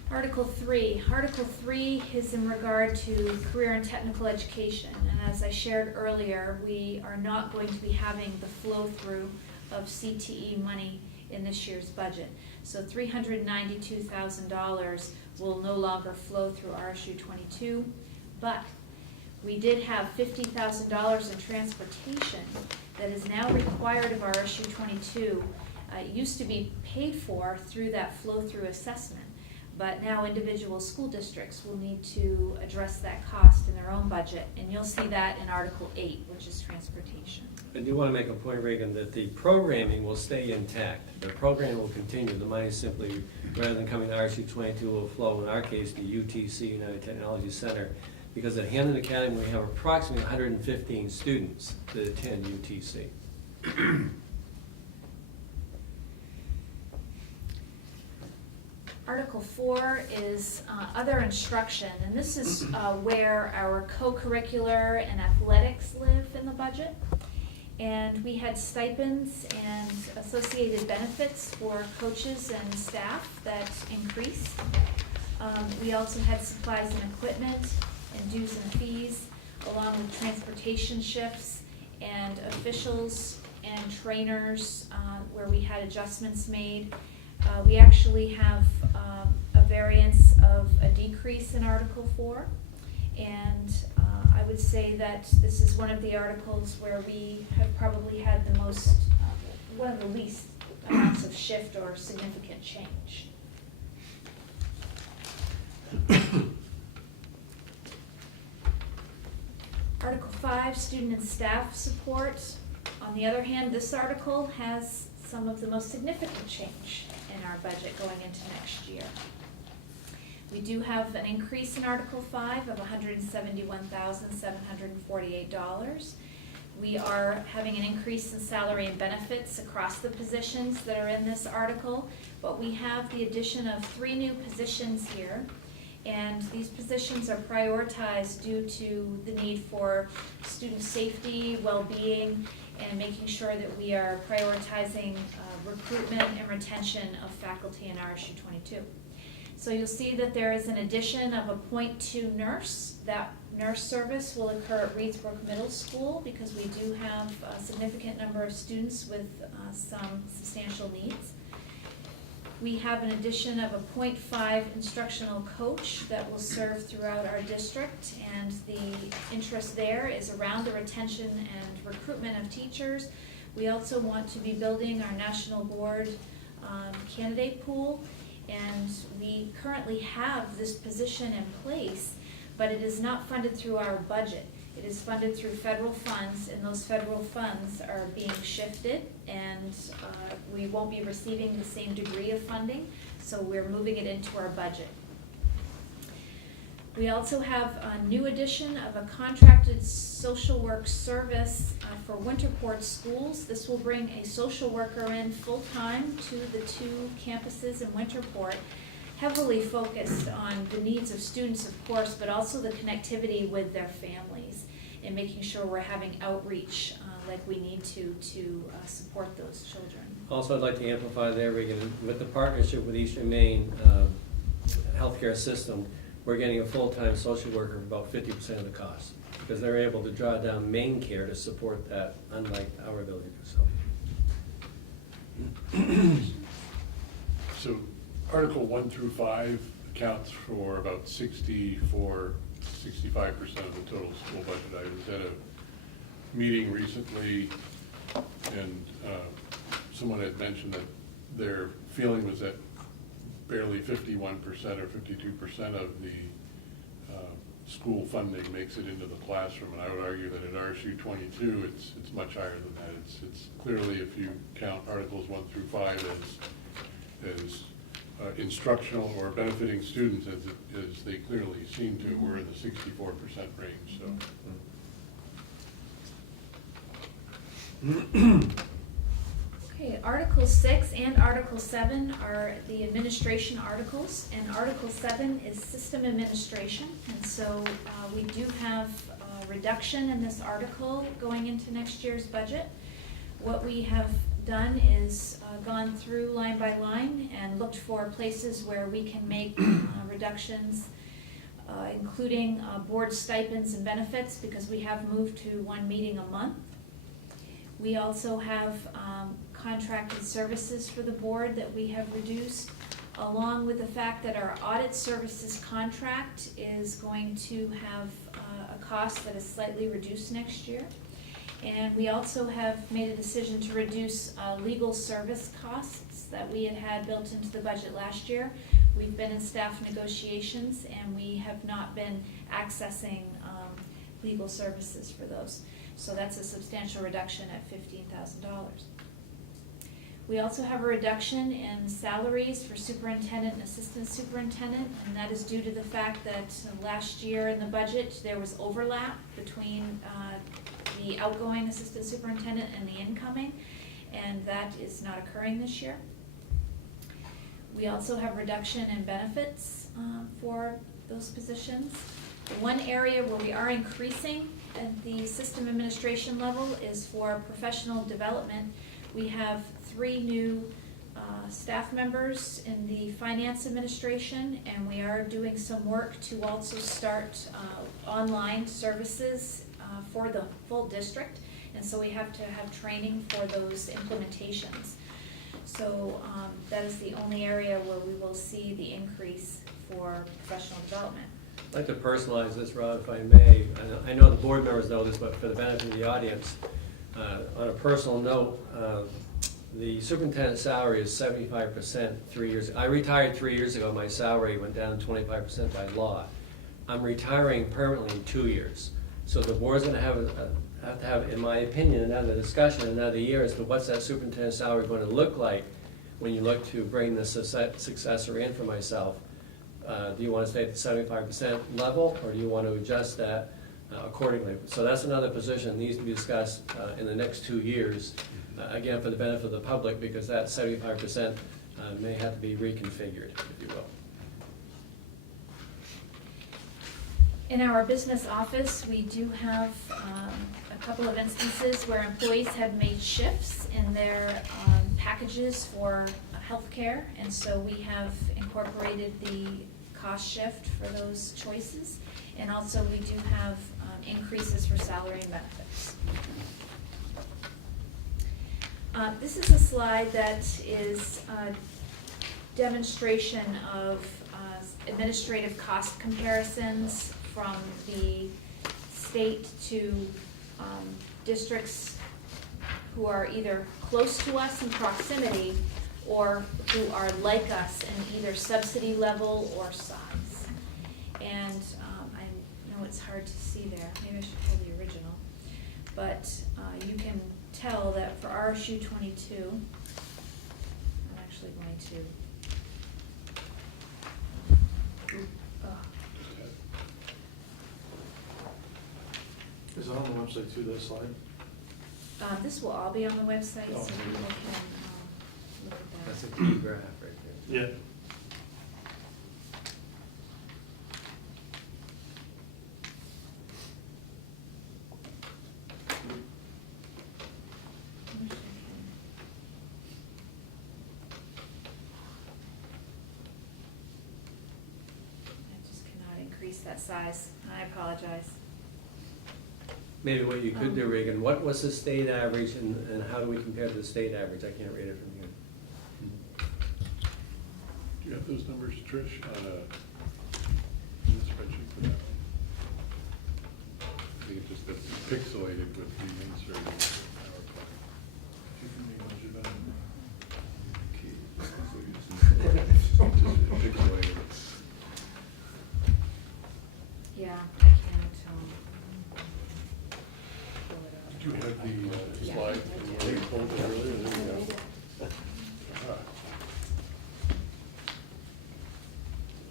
Article 3. Article 3 is in regard to career and technical education. And as I shared earlier, we are not going to be having the flow-through of CTE money in this year's budget. So $392,000 will no longer flow through RSU 22, but we did have $50,000 in transportation that is now required of RSU 22. It used to be paid for through that flow-through assessment, but now individual school districts will need to address that cost in their own budget, and you'll see that in Article 8, which is transportation. I do want to make a point, Reagan, that the programming will stay intact. The program will continue. The money simply, rather than coming to RSU 22, will flow, in our case, to UTC, United Technology Center, because at Hampden Academy, we have approximately 115 students that attend UTC. Article 4 is other instruction, and this is where our co-curricular and athletics live in the budget. And we had stipends and associated benefits for coaches and staff that increased. We also had supplies and equipment and dues and fees, along with transportation shifts and officials and trainers where we had adjustments made. We actually have a variance of a decrease in Article 4, and I would say that this is one of the articles where we have probably had the most, one of the least amounts of shift or significant change. Article 5, student and staff support. On the other hand, this article has some of the most significant change in our budget going into next year. We do have an increase in Article 5 of $171,748. We are having an increase in salary and benefits across the positions that are in this article, but we have the addition of 3 new positions here, and these positions are prioritized due to the need for student safety, well-being, and making sure that we are prioritizing recruitment and retention of faculty in RSU 22. So you'll see that there is an addition of a .2 nurse. That nurse service will occur at Reedsbrook Middle School because we do have a significant number of students with some substantial needs. We have an addition of a .5 instructional coach that will serve throughout our district, and the interest there is around the retention and recruitment of teachers. We also want to be building our national board candidate pool, and we currently have this position in place, but it is not funded through our budget. It is funded through federal funds, and those federal funds are being shifted, and we won't be receiving the same degree of funding, so we're moving it into our budget. We also have a new addition of a contracted social work service for Winterport schools. This will bring a social worker in full-time to the 2 campuses in Winterport, heavily focused on the needs of students, of course, but also the connectivity with their families and making sure we're having outreach like we need to support those children. Also, I'd like to amplify there, Regan, with the partnership with Eastern Maine healthcare system, we're getting a full-time social worker for about 50% of the cost because they're able to draw down main care to support that, unlike our ability to do so. So Article 1 through 5 accounts for about 65% of the total school budget. I was at a meeting recently and someone had mentioned that their feeling was that barely 51% or 52% of the school funding makes it into the classroom, and I would argue that at RSU 22, it's much higher than that. It's clearly, if you count Articles 1 through 5 as instructional or benefiting students, as they clearly seem to, we're in the 64% range, so. Okay, Article 6 and Article 7 are the administration articles, and Article 7 is system administration. And so we do have a reduction in this article going into next year's budget. What we have done is gone through line by line and looked for places where we can make reductions, including board stipends and benefits, because we have moved to one meeting a month. We also have contracted services for the board that we have reduced, along with the fact that our audit services contract is going to have a cost that is slightly reduced next year. And we also have made a decision to reduce legal service costs that we had built into the budget last year. We've been in staff negotiations and we have not been accessing legal services for those. So that's a substantial reduction at $15,000. We also have a reduction in salaries for superintendent and assistant superintendent, and that is due to the fact that last year in the budget there was overlap between the outgoing assistant superintendent and the incoming, and that is not occurring this year. We also have reduction in benefits for those positions. The one area where we are increasing at the system administration level is for professional development. We have 3 new staff members in the finance administration, and we are doing some work to also start online services for the full district, and so we have to have training for those implementations. So that is the only area where we will see the increase for professional development. I'd like to personalize this, Rob, if I may. I know the board members know this, but for the benefit of the audience, on a personal note, the superintendent's salary is 75% 3 years. I retired 3 years ago. My salary went down 25% by law. I'm retiring permanently in 2 years. So the board's going to have, in my opinion, another discussion in another year as to what's that superintendent's salary going to look like when you look to bring the successor in for myself. Do you want to stay at the 75% level, or do you want to adjust that accordingly? So that's another position that needs to be discussed in the next 2 years, again, for the benefit of the public, because that 75% may have to be reconfigured, if you will. In our business office, we do have a couple of instances where employees have made shifts in their packages for healthcare, and so we have incorporated the cost shift for those choices, and also we do have increases for salary and benefits. This is a slide that is a demonstration of administrative cost comparisons from the state to districts who are either close to us in proximity or who are like us in either subsidy level or size. And I know it's hard to see there. Maybe I should pull the original. But you can tell that for RSU 22, I'm actually going to Is it on the website too, that slide? this will all be on the website, so Oh. people can look at That's a that. key graph right there. Yeah. I just cannot increase that size. I apologize. Maybe what you could do, Regan, what was the state average and how do we compare to the state average? I can't read it from here. Do you have those numbers, Trish, in the spreadsheet for that one? I think it just gets pixelated with the insert in PowerPoint. If you can make budget on pulled it earlier, there we go. Ah.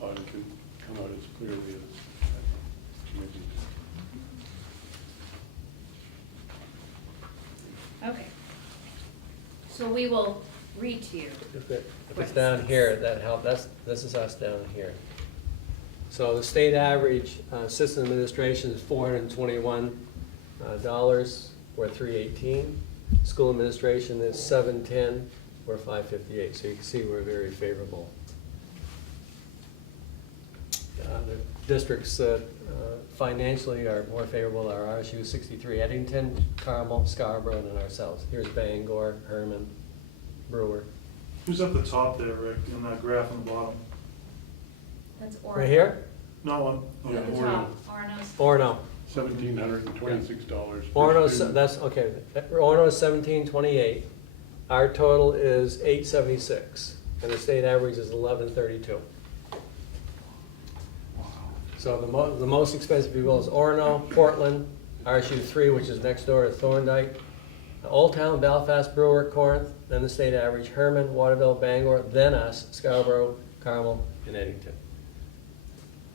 Oh, it could come out as clearly as maybe. Okay. So we will read to you. If it's down here, that help, this is us down here. So the state average, system administration is $421, we're $318. School administration is $710, we're $558. So you can see we're very favorable. The districts that financially are more favorable are RSU 63, Eddington, Carmel, Scarborough, and ourselves. Here's Bangor, Herman, Brewer. Who's up the top there, Rick, in that graph on the bottom? That's Orono. Right here? No, Yeah, At the Orono. top, Orono's. Orono. $1,726. per Orono's, student. that's, okay, Orono is 1728. Our total is 876, and the state average is 1132. So the most expensive people is Orono, Portland, RSU 3, which is next door to Thorndike, Old Town, Belfast, Brewer, Corinth, then the state average, Herman, Waterville, Bangor, then us, Scarborough, Carmel, and Eddington.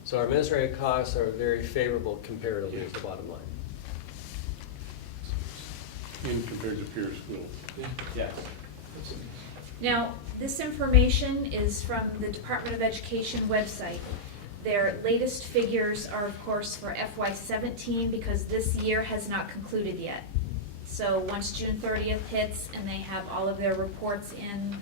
So our administrative costs are very favorable comparatively, is the bottom line. In compared to peer schools. Yes. Now, this information is from the Department of Education website. Their latest figures are, of course, for FY17 because this year has not concluded yet. So once June 30th hits and they have all of their reports in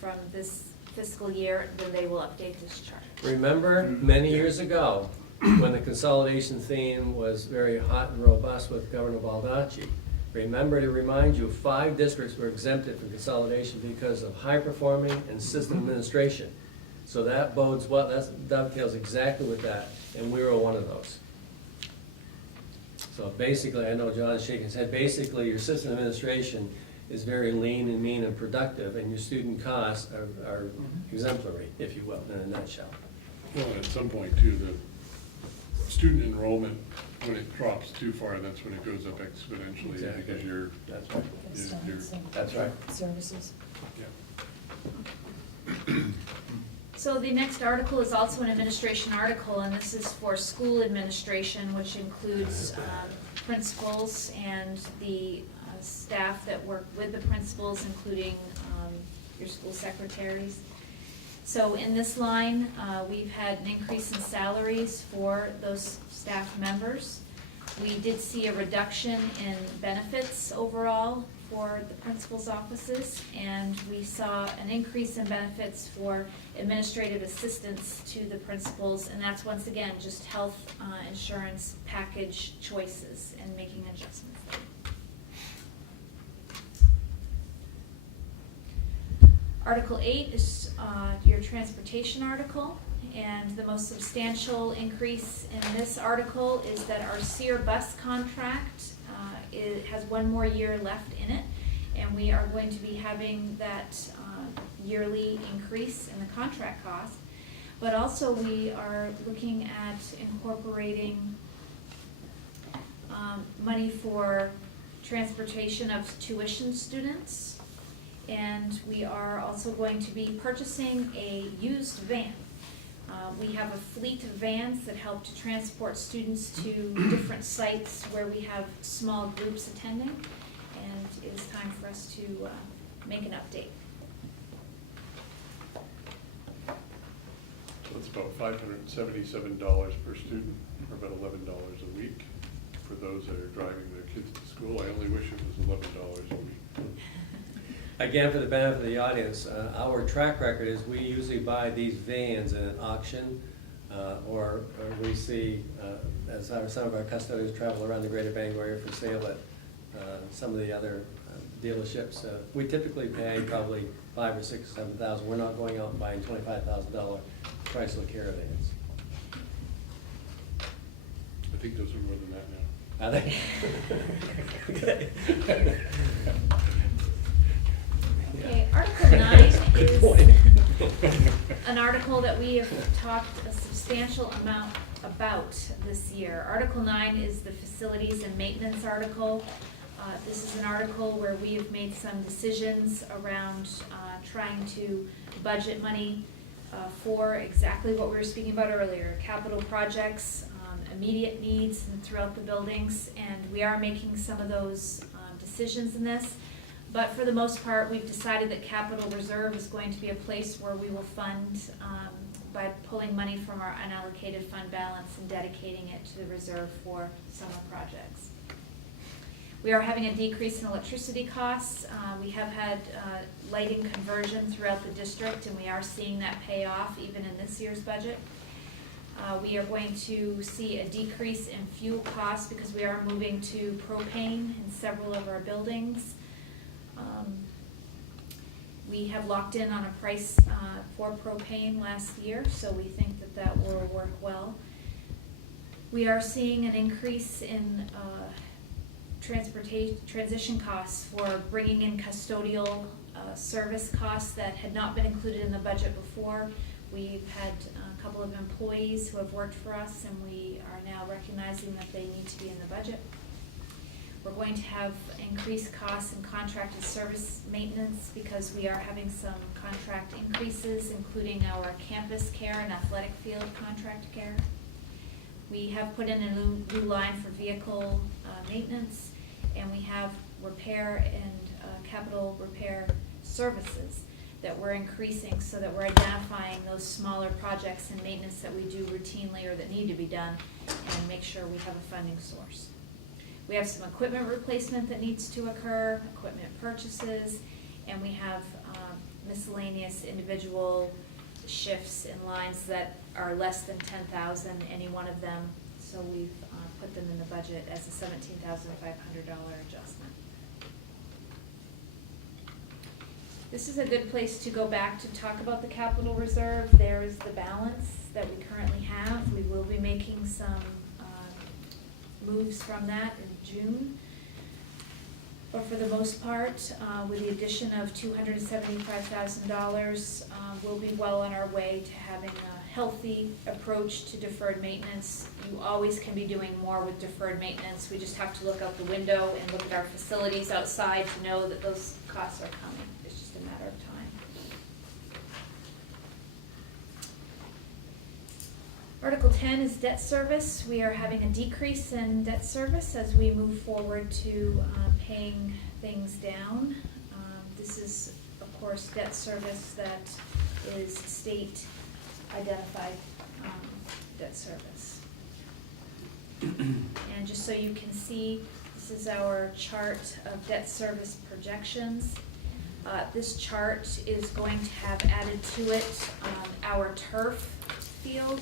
from this fiscal year, then they will update this chart. Remember, many years ago, when the consolidation theme was very hot and robust with Governor Baldacci, remember to remind you, 5 districts were exempted from consolidation because of high-performing and system administration. So that bodes well, that dovetails exactly with that, and we were one of those. So basically, I know John's shaking his head, basically your system administration is very lean and mean and productive, and your student costs are exemplary, if you will, in a nutshell. Well, at some point too, the student enrollment, when it drops too far, that's when it goes up exponentially. Exactly. Because you're, That's right. That's right. Services. yeah. So the next article is also an administration article, and this is for school administration, which includes principals and the staff that work with the principals, including your school secretaries. So in this line, we've had an increase in salaries for those staff members. We did see a reduction in benefits overall for the principal's offices, and we saw an increase in benefits for administrative assistants to the principals, and that's once again just health insurance package choices and making adjustments there. Article 8 is your transportation article, and the most substantial increase in this article is that our SEER bus contract it has 1 more year left in it, and we are going to be having that yearly increase in the contract cost. But also we are looking at incorporating money for transportation of tuition students, and we are also going to be purchasing a used van. We have a fleet of vans that help to transport students to different sites where we have small groups attending, and it is time for us to make an update. So it's about $577 per student, or about $11 a week for those that are driving their kids to school. I only wish it was $11 a week. Again, for the benefit of the audience, our track record is we usually buy these vans in an auction, or we see, as some of our custodians travel around the greater Bangor area for sale at some of the other dealerships. We typically pay probably $5,000 or $6,000 or $7,000. We're not going out and buying $25,000 Chrysler Caravans. I think those are more than that now. Are they? Okay. Okay, Article 9 is an article that we have talked a substantial amount about this year. Article 9 is the facilities and maintenance article. This is an article where we have made some decisions around trying to budget money for exactly what we were speaking about earlier, capital projects, immediate needs throughout the buildings, and we are making some of those decisions in this. But for the most part, we've decided that capital reserve is going to be a place where we will fund by pulling money from our unallocated fund balance and dedicating it to the reserve for summer projects. We are having a decrease in electricity costs. We have had lighting conversion throughout the district, and we are seeing that pay off even in this year's budget. We are going to see a decrease in fuel costs because we are moving to propane in several of our buildings. We have locked in on a price for propane last year, so we think that that will work well. We are seeing an increase in transition costs for bringing in custodial service costs that had not been included in the budget before. We've had a couple of employees who have worked for us, and we are now recognizing that they need to be in the budget. We're going to have increased costs in contracted service maintenance because we are having some contract increases, including our campus care and athletic field contract care. We have put in a new line for vehicle maintenance, and we have repair and capital repair services that we're increasing so that we're identifying those smaller projects and maintenance that we do routinely or that need to be done and make sure we have a funding source. We have some equipment replacement that needs to occur, equipment purchases, and we have miscellaneous individual shifts in lines that are less than 10,000, any one of them. So we've put them in the budget as a $17,500 adjustment. This is a good place to go back to talk about the capital reserve. There is the balance that we currently have. We will be making some moves from that in June. But for the most part, with the addition of $275,000, we'll be well on our way to having a healthy approach to deferred maintenance. You always can be doing more with deferred maintenance. We just have to look out the window and look at our facilities outside to know that those costs are coming. It's just a matter of time. Article 10 is debt service. We are having a decrease in debt service as we move forward to paying things down. This is, of course, debt service that is state identified debt service. And just so you can see, this is our chart of debt service projections. This chart is going to have added to it our turf field.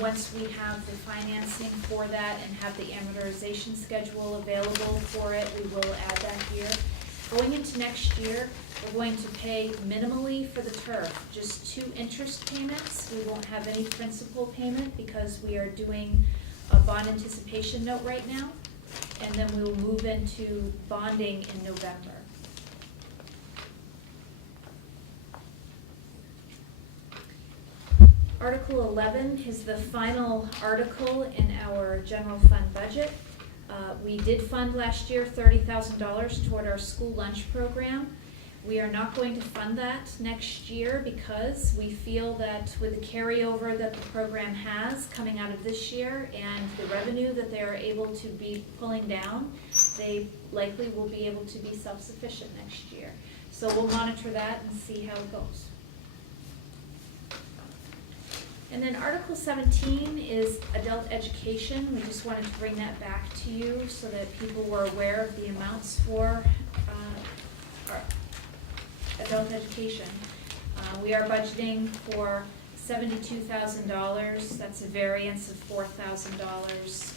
Once we have the financing for that and have the amortization schedule available for it, we will add that here. Going into next year, we're going to pay minimally for the turf, just 2 interest payments. We won't have any principal payment because we are doing a bond anticipation note right now, and then we will move into bonding in November. Article 11 is the final article in our general fund budget. We did fund last year $30,000 toward our school lunch program. We are not going to fund that next year because we feel that with the carryover that the program has coming out of this year and the revenue that they are able to be pulling down, they likely will be able to be self-sufficient next year. So we'll monitor that and see how it goes. And then Article 17 is adult education. We just wanted to bring that back to you so that people were aware of the amounts for our adult education. We are budgeting for $72,000. That's a variance of $4,000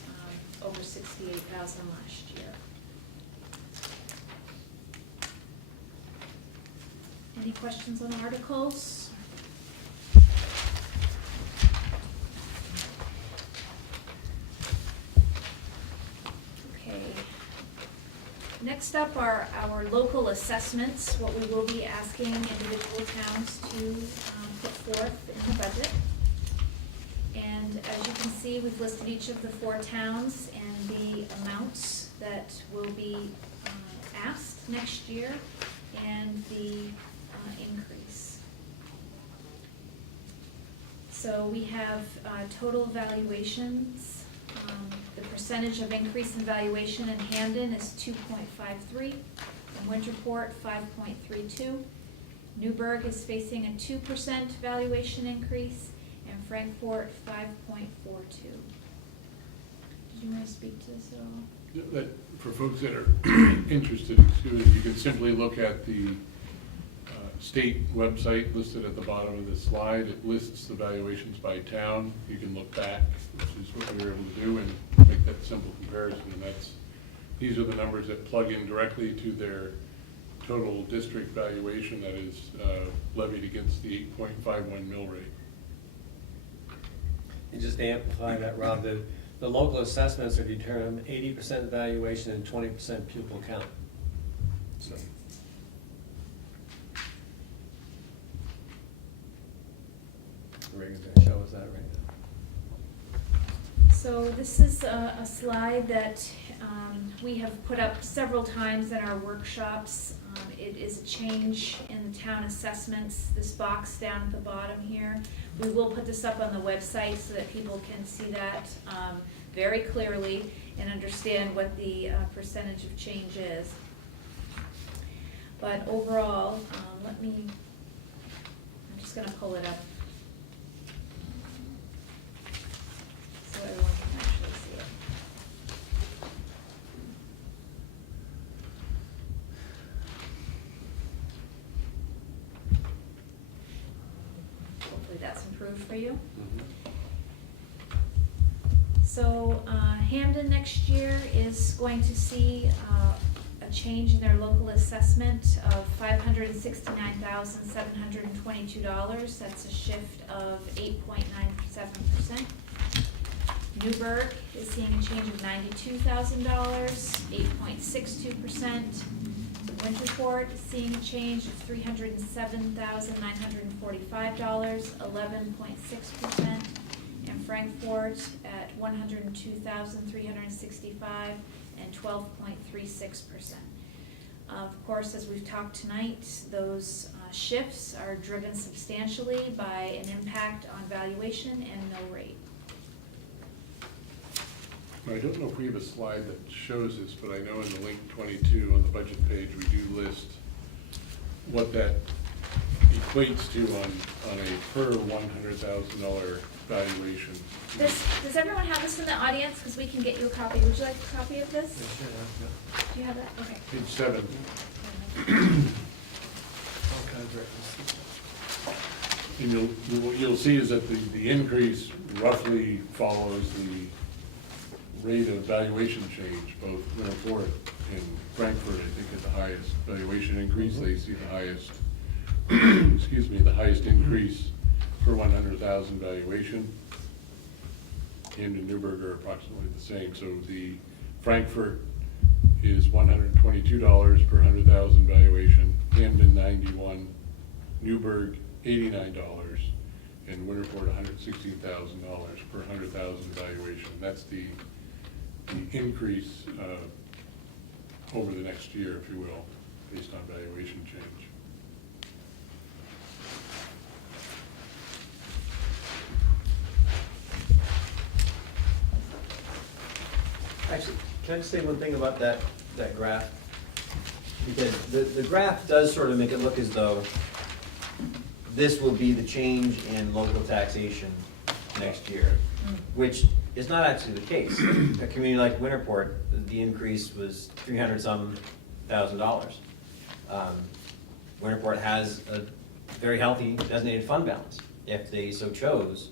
over $68,000 last year. Any questions on articles? Next up are our local assessments, what we will be asking individual towns to put forth in the budget. And as you can see, we've listed each of the 4 towns and the amounts that will be past next year and the increase. So we have total valuations. The percentage of increase in valuation in Hampden is 2.53, in Winterport 5.32. Newburgh is facing a 2% valuation increase, and Frankfort 5.42. Did you want to speak to this at all? That, for folks that are interested, you can simply look at the state website listed at the bottom of this slide. It lists the valuations by town. You can look back, which is what we were able to do, and make that simple comparison. And these are the numbers that plug in directly to their total district valuation that is levied against the 8.51 mill rate. And just to amplify that, Rob, the local assessments are determined 80% valuation and 20% pupil count. So. Ready to show us that right now. So this is a slide that we have put up several times in our workshops. It is a change in the town assessments, this box down at the bottom here. We will put this up on the website so that people can see that very clearly and understand what the percentage of change is. But overall, I'm just going to pull it up so everyone can actually see it. Hopefully that's improved for you. So Hampden next year is going to see a change in their local assessment of $569,722. That's a shift of 8.97%. Newburgh is seeing a change of $92,000, 8.62%. Winterport is seeing a change of $307,945, 11.6%. And Frankfort at $102,365 and 12.36%. Of course, as we've talked tonight, those shifts are driven substantially by an impact on valuation and mill rate. I don't know if we have a slide that shows this, but I know in the link 22 on the budget page, we do list what that equates to on a per $100,000 valuation. Does everyone have this in the audience? Because we can get you a copy. Would you like a copy of this? Yeah, sure, yeah. Do you have that? Okay. Page 7. All kinds of And you'll see is that the increase roughly follows the rate of valuation change. Both Winterport and Frankfurt, I think, had the highest valuation increase. They see the highest, excuse me, the highest increase per 100,000 valuation. Hampden and Newburgh are approximately the same. So the Frankfurt is $122 per 100,000 valuation, Hampden 91, Newburgh $89, and Winterport $116,000 per 100,000 valuation. That's the increase over the next year, if you will, based on valuation change. Actually, can I just say one thing about that graph? Because the graph does sort of make it look as though this will be the change in local taxation next year, which is not actually the case. A community like Winterport, the increase was $300-some thousand. Winterport has a very healthy designated fund balance. If they so chose,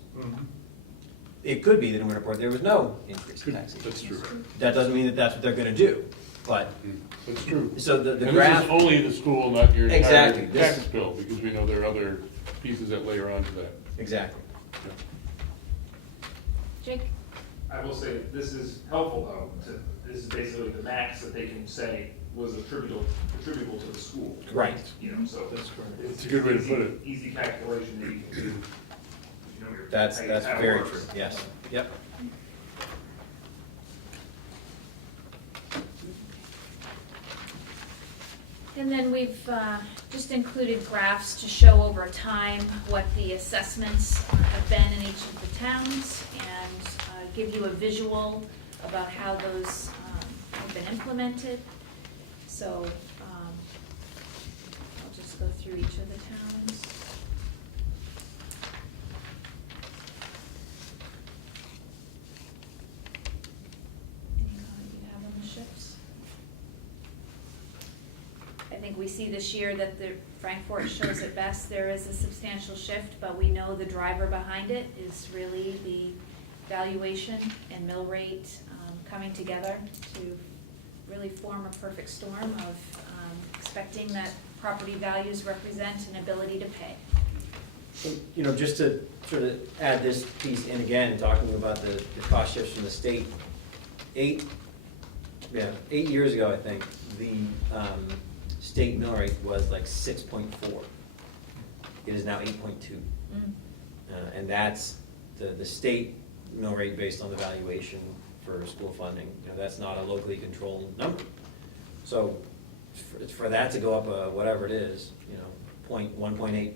it could be that in Winterport there was no increase in taxation. That's true. That doesn't mean that that's what they're going to do, but That's true. so the And graph. this is only the school, not your Exactly. entire tax bill, because we know there are other pieces that layer onto that. Exactly. Yeah. Jake? I will say, this is helpful though, this is basically the max that they can say was attributable to the school. Right. You know, so. That's correct. It's a good way to put it. Easy calculation that you can do. You know That's how it very works. true, yes. Yep. And then we've just included graphs to show over time what the assessments have been in each of the towns and give you a visual about how those have been implemented. So I'll just go through each of the towns. Any comment you have on the shifts? I think we see this year that the Frankfurt shows it best. There is a substantial shift, but we know the driver behind it is really the valuation and mill rate coming together to really form a perfect storm of expecting that property values represent an ability to pay. So, you know, just to sort of add this piece in again, talking about the cost shifts from the state, 8 years ago, I think, the state mill rate was like 6.4. It is now 8.2. And that's the state mill rate based on the valuation for school funding. You know, that's not a locally controlled number. So for that to go up, whatever it is, you know, 1.8.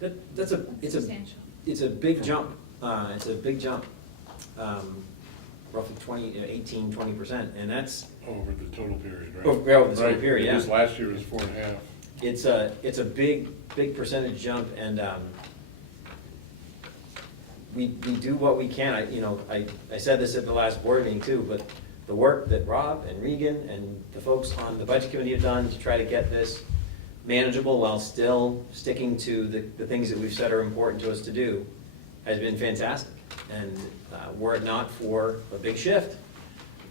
4.5%. That's Substantial. it's a big jump. It's a big jump. Roughly 18, 20%, and that's Over the total period, right? over the total Right, period, yeah. because last year was 4.5. It's a big percentage jump, and we do what we can. I said this at the last board meeting too, but the work that Rob and Regan and the folks on the budget committee have done to try to get this manageable while still sticking to the things that we've said are important to us to do has been fantastic. And were it not for a big shift,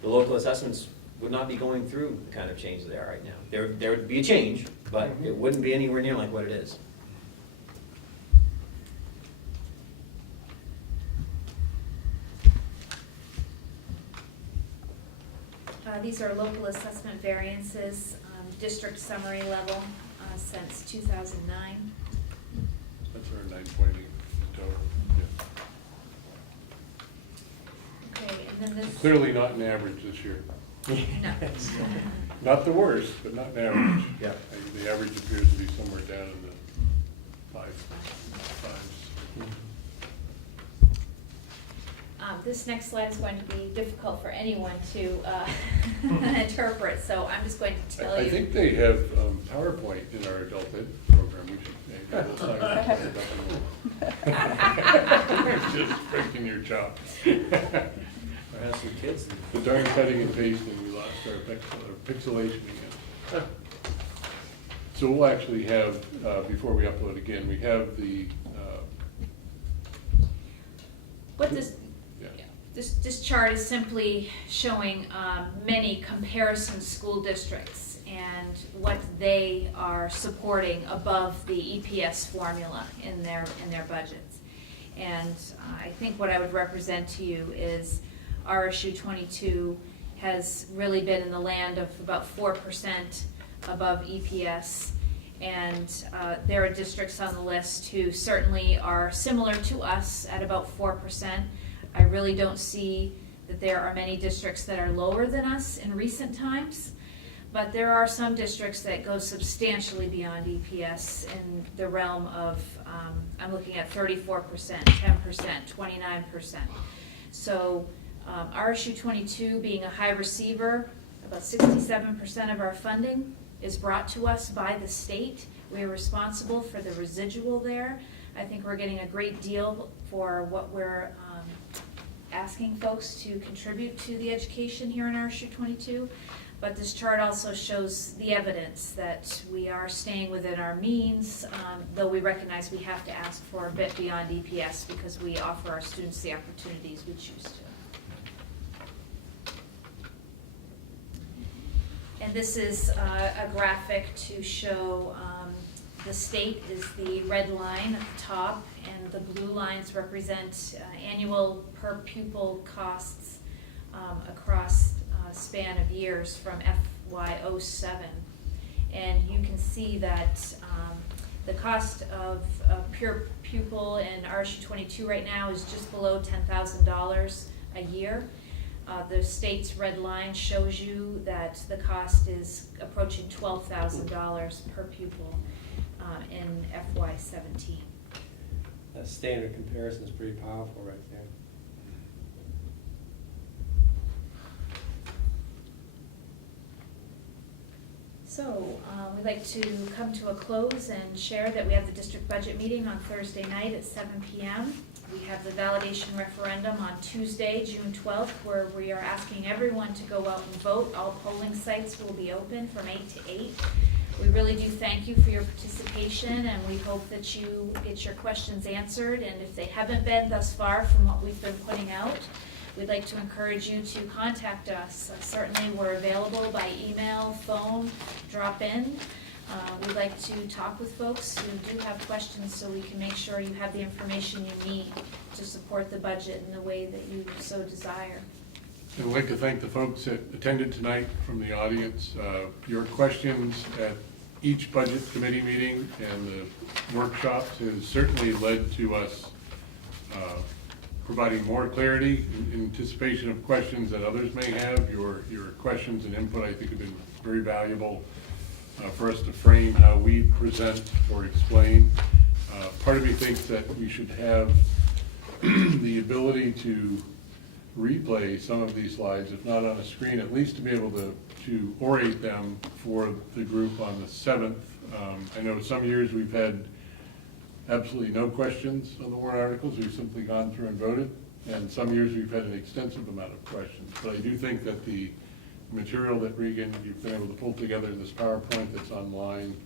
the local assessments would not be going through the kind of change they are right now. There would be a change, but it wouldn't be anywhere near like what it is. These are local assessment variances, district summary level since 2009. That's our 9.8 total. Yeah. Okay, and then this. Clearly not an average this year. No. Not the worst, but not an average. Yeah. The average appears to be somewhere down in the fives. This next slide is going to be difficult for anyone to interpret, so I'm just going to tell you. I think they have PowerPoint in our adult ed program. We should maybe let's not talk about it. Just breaking your chops. I have some kids. The darn cutting and pasting, we lost our pixelation again. So we'll actually have, before we upload again, we have the, What this chart is simply showing many comparison school districts and what they are supporting above the EPS formula in their budgets. And I think what I would represent to you is RSU 22 has really been in the land of about 4% above EPS. And there are districts on the list who certainly are similar to us at about 4%. I really don't see that there are many districts that are lower than us in recent times, but there are some districts that go substantially beyond EPS in the realm of, I'm looking at 34%, 10%, 29%. So RSU 22 being a high receiver, about 67% of our funding is brought to us by the state. We are responsible for the residual there. I think we're getting a great deal for what we're asking folks to contribute to the education here in RSU 22. But this chart also shows the evidence that we are staying within our means, though we recognize we have to ask for a bit beyond EPS because we offer our students the opportunities we choose to. And this is a graphic to show the state is the red line at the top, and the blue lines represent annual per pupil costs across a span of years from FY07. And you can see that the cost of a pure pupil in RSU 22 right now is just below $10,000 a year. The state's red line shows you that the cost is approaching $12,000 per pupil in FY17. That standard comparison is pretty powerful right there. So, we'd like to come to a close and share that we have the district budget meeting on Thursday night at 7 p.m. We have the validation referendum on Tuesday, June 12th, where we are asking everyone to go out and vote. All polling sites will be open from 8 to 8. We really do thank you for your participation, and we hope that you get your questions answered. And if they haven't been thus far from what we've been putting out, we'd like to encourage you to contact us. Certainly, we're available by email, phone, drop in. We'd like to talk with folks who do have questions so we can make sure you have the information you need to support the budget in the way that you so desire. And I'd like to thank the folks that attended tonight from the audience. Your questions at each budget committee meeting and the workshops has certainly led to us providing more clarity in anticipation of questions that others may have. Your questions and input, I think, have been very valuable for us to frame how we present or explain. Part of me thinks that we should have the ability to replay some of these slides, if not on a screen, at least to be able to orate them for the group on the 7th. I know some years we've had absolutely no questions on the warrant articles. We've simply gone through and voted. And some years we've had an extensive amount of questions. But I do think that the material that Regan, you've been able to pull together in this PowerPoint that's online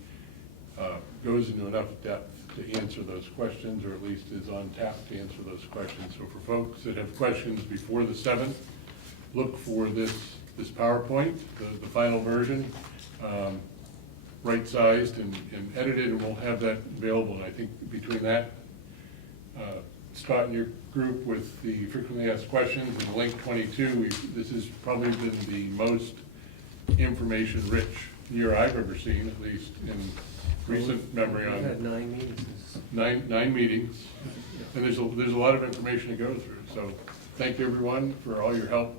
goes into enough depth to answer those questions, or at least is on tap to answer those questions. So for folks that have questions before the 7th, look for this PowerPoint, the final version, right-sized and edited, and we'll have that available. And I think between that, Scott and your group with the frequently asked questions and link 22, this has probably been the most information-rich year I've ever seen, at least in recent memory. We've On had 9 meetings. nine meetings, and there's a lot of information to go through. So thank you, everyone, for all your help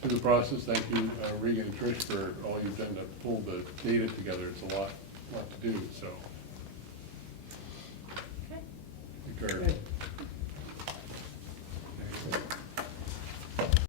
through the process. Thank you, Regan and Trish, for all you've done to pull the data together. It's a lot to do. So Okay. I think our Good.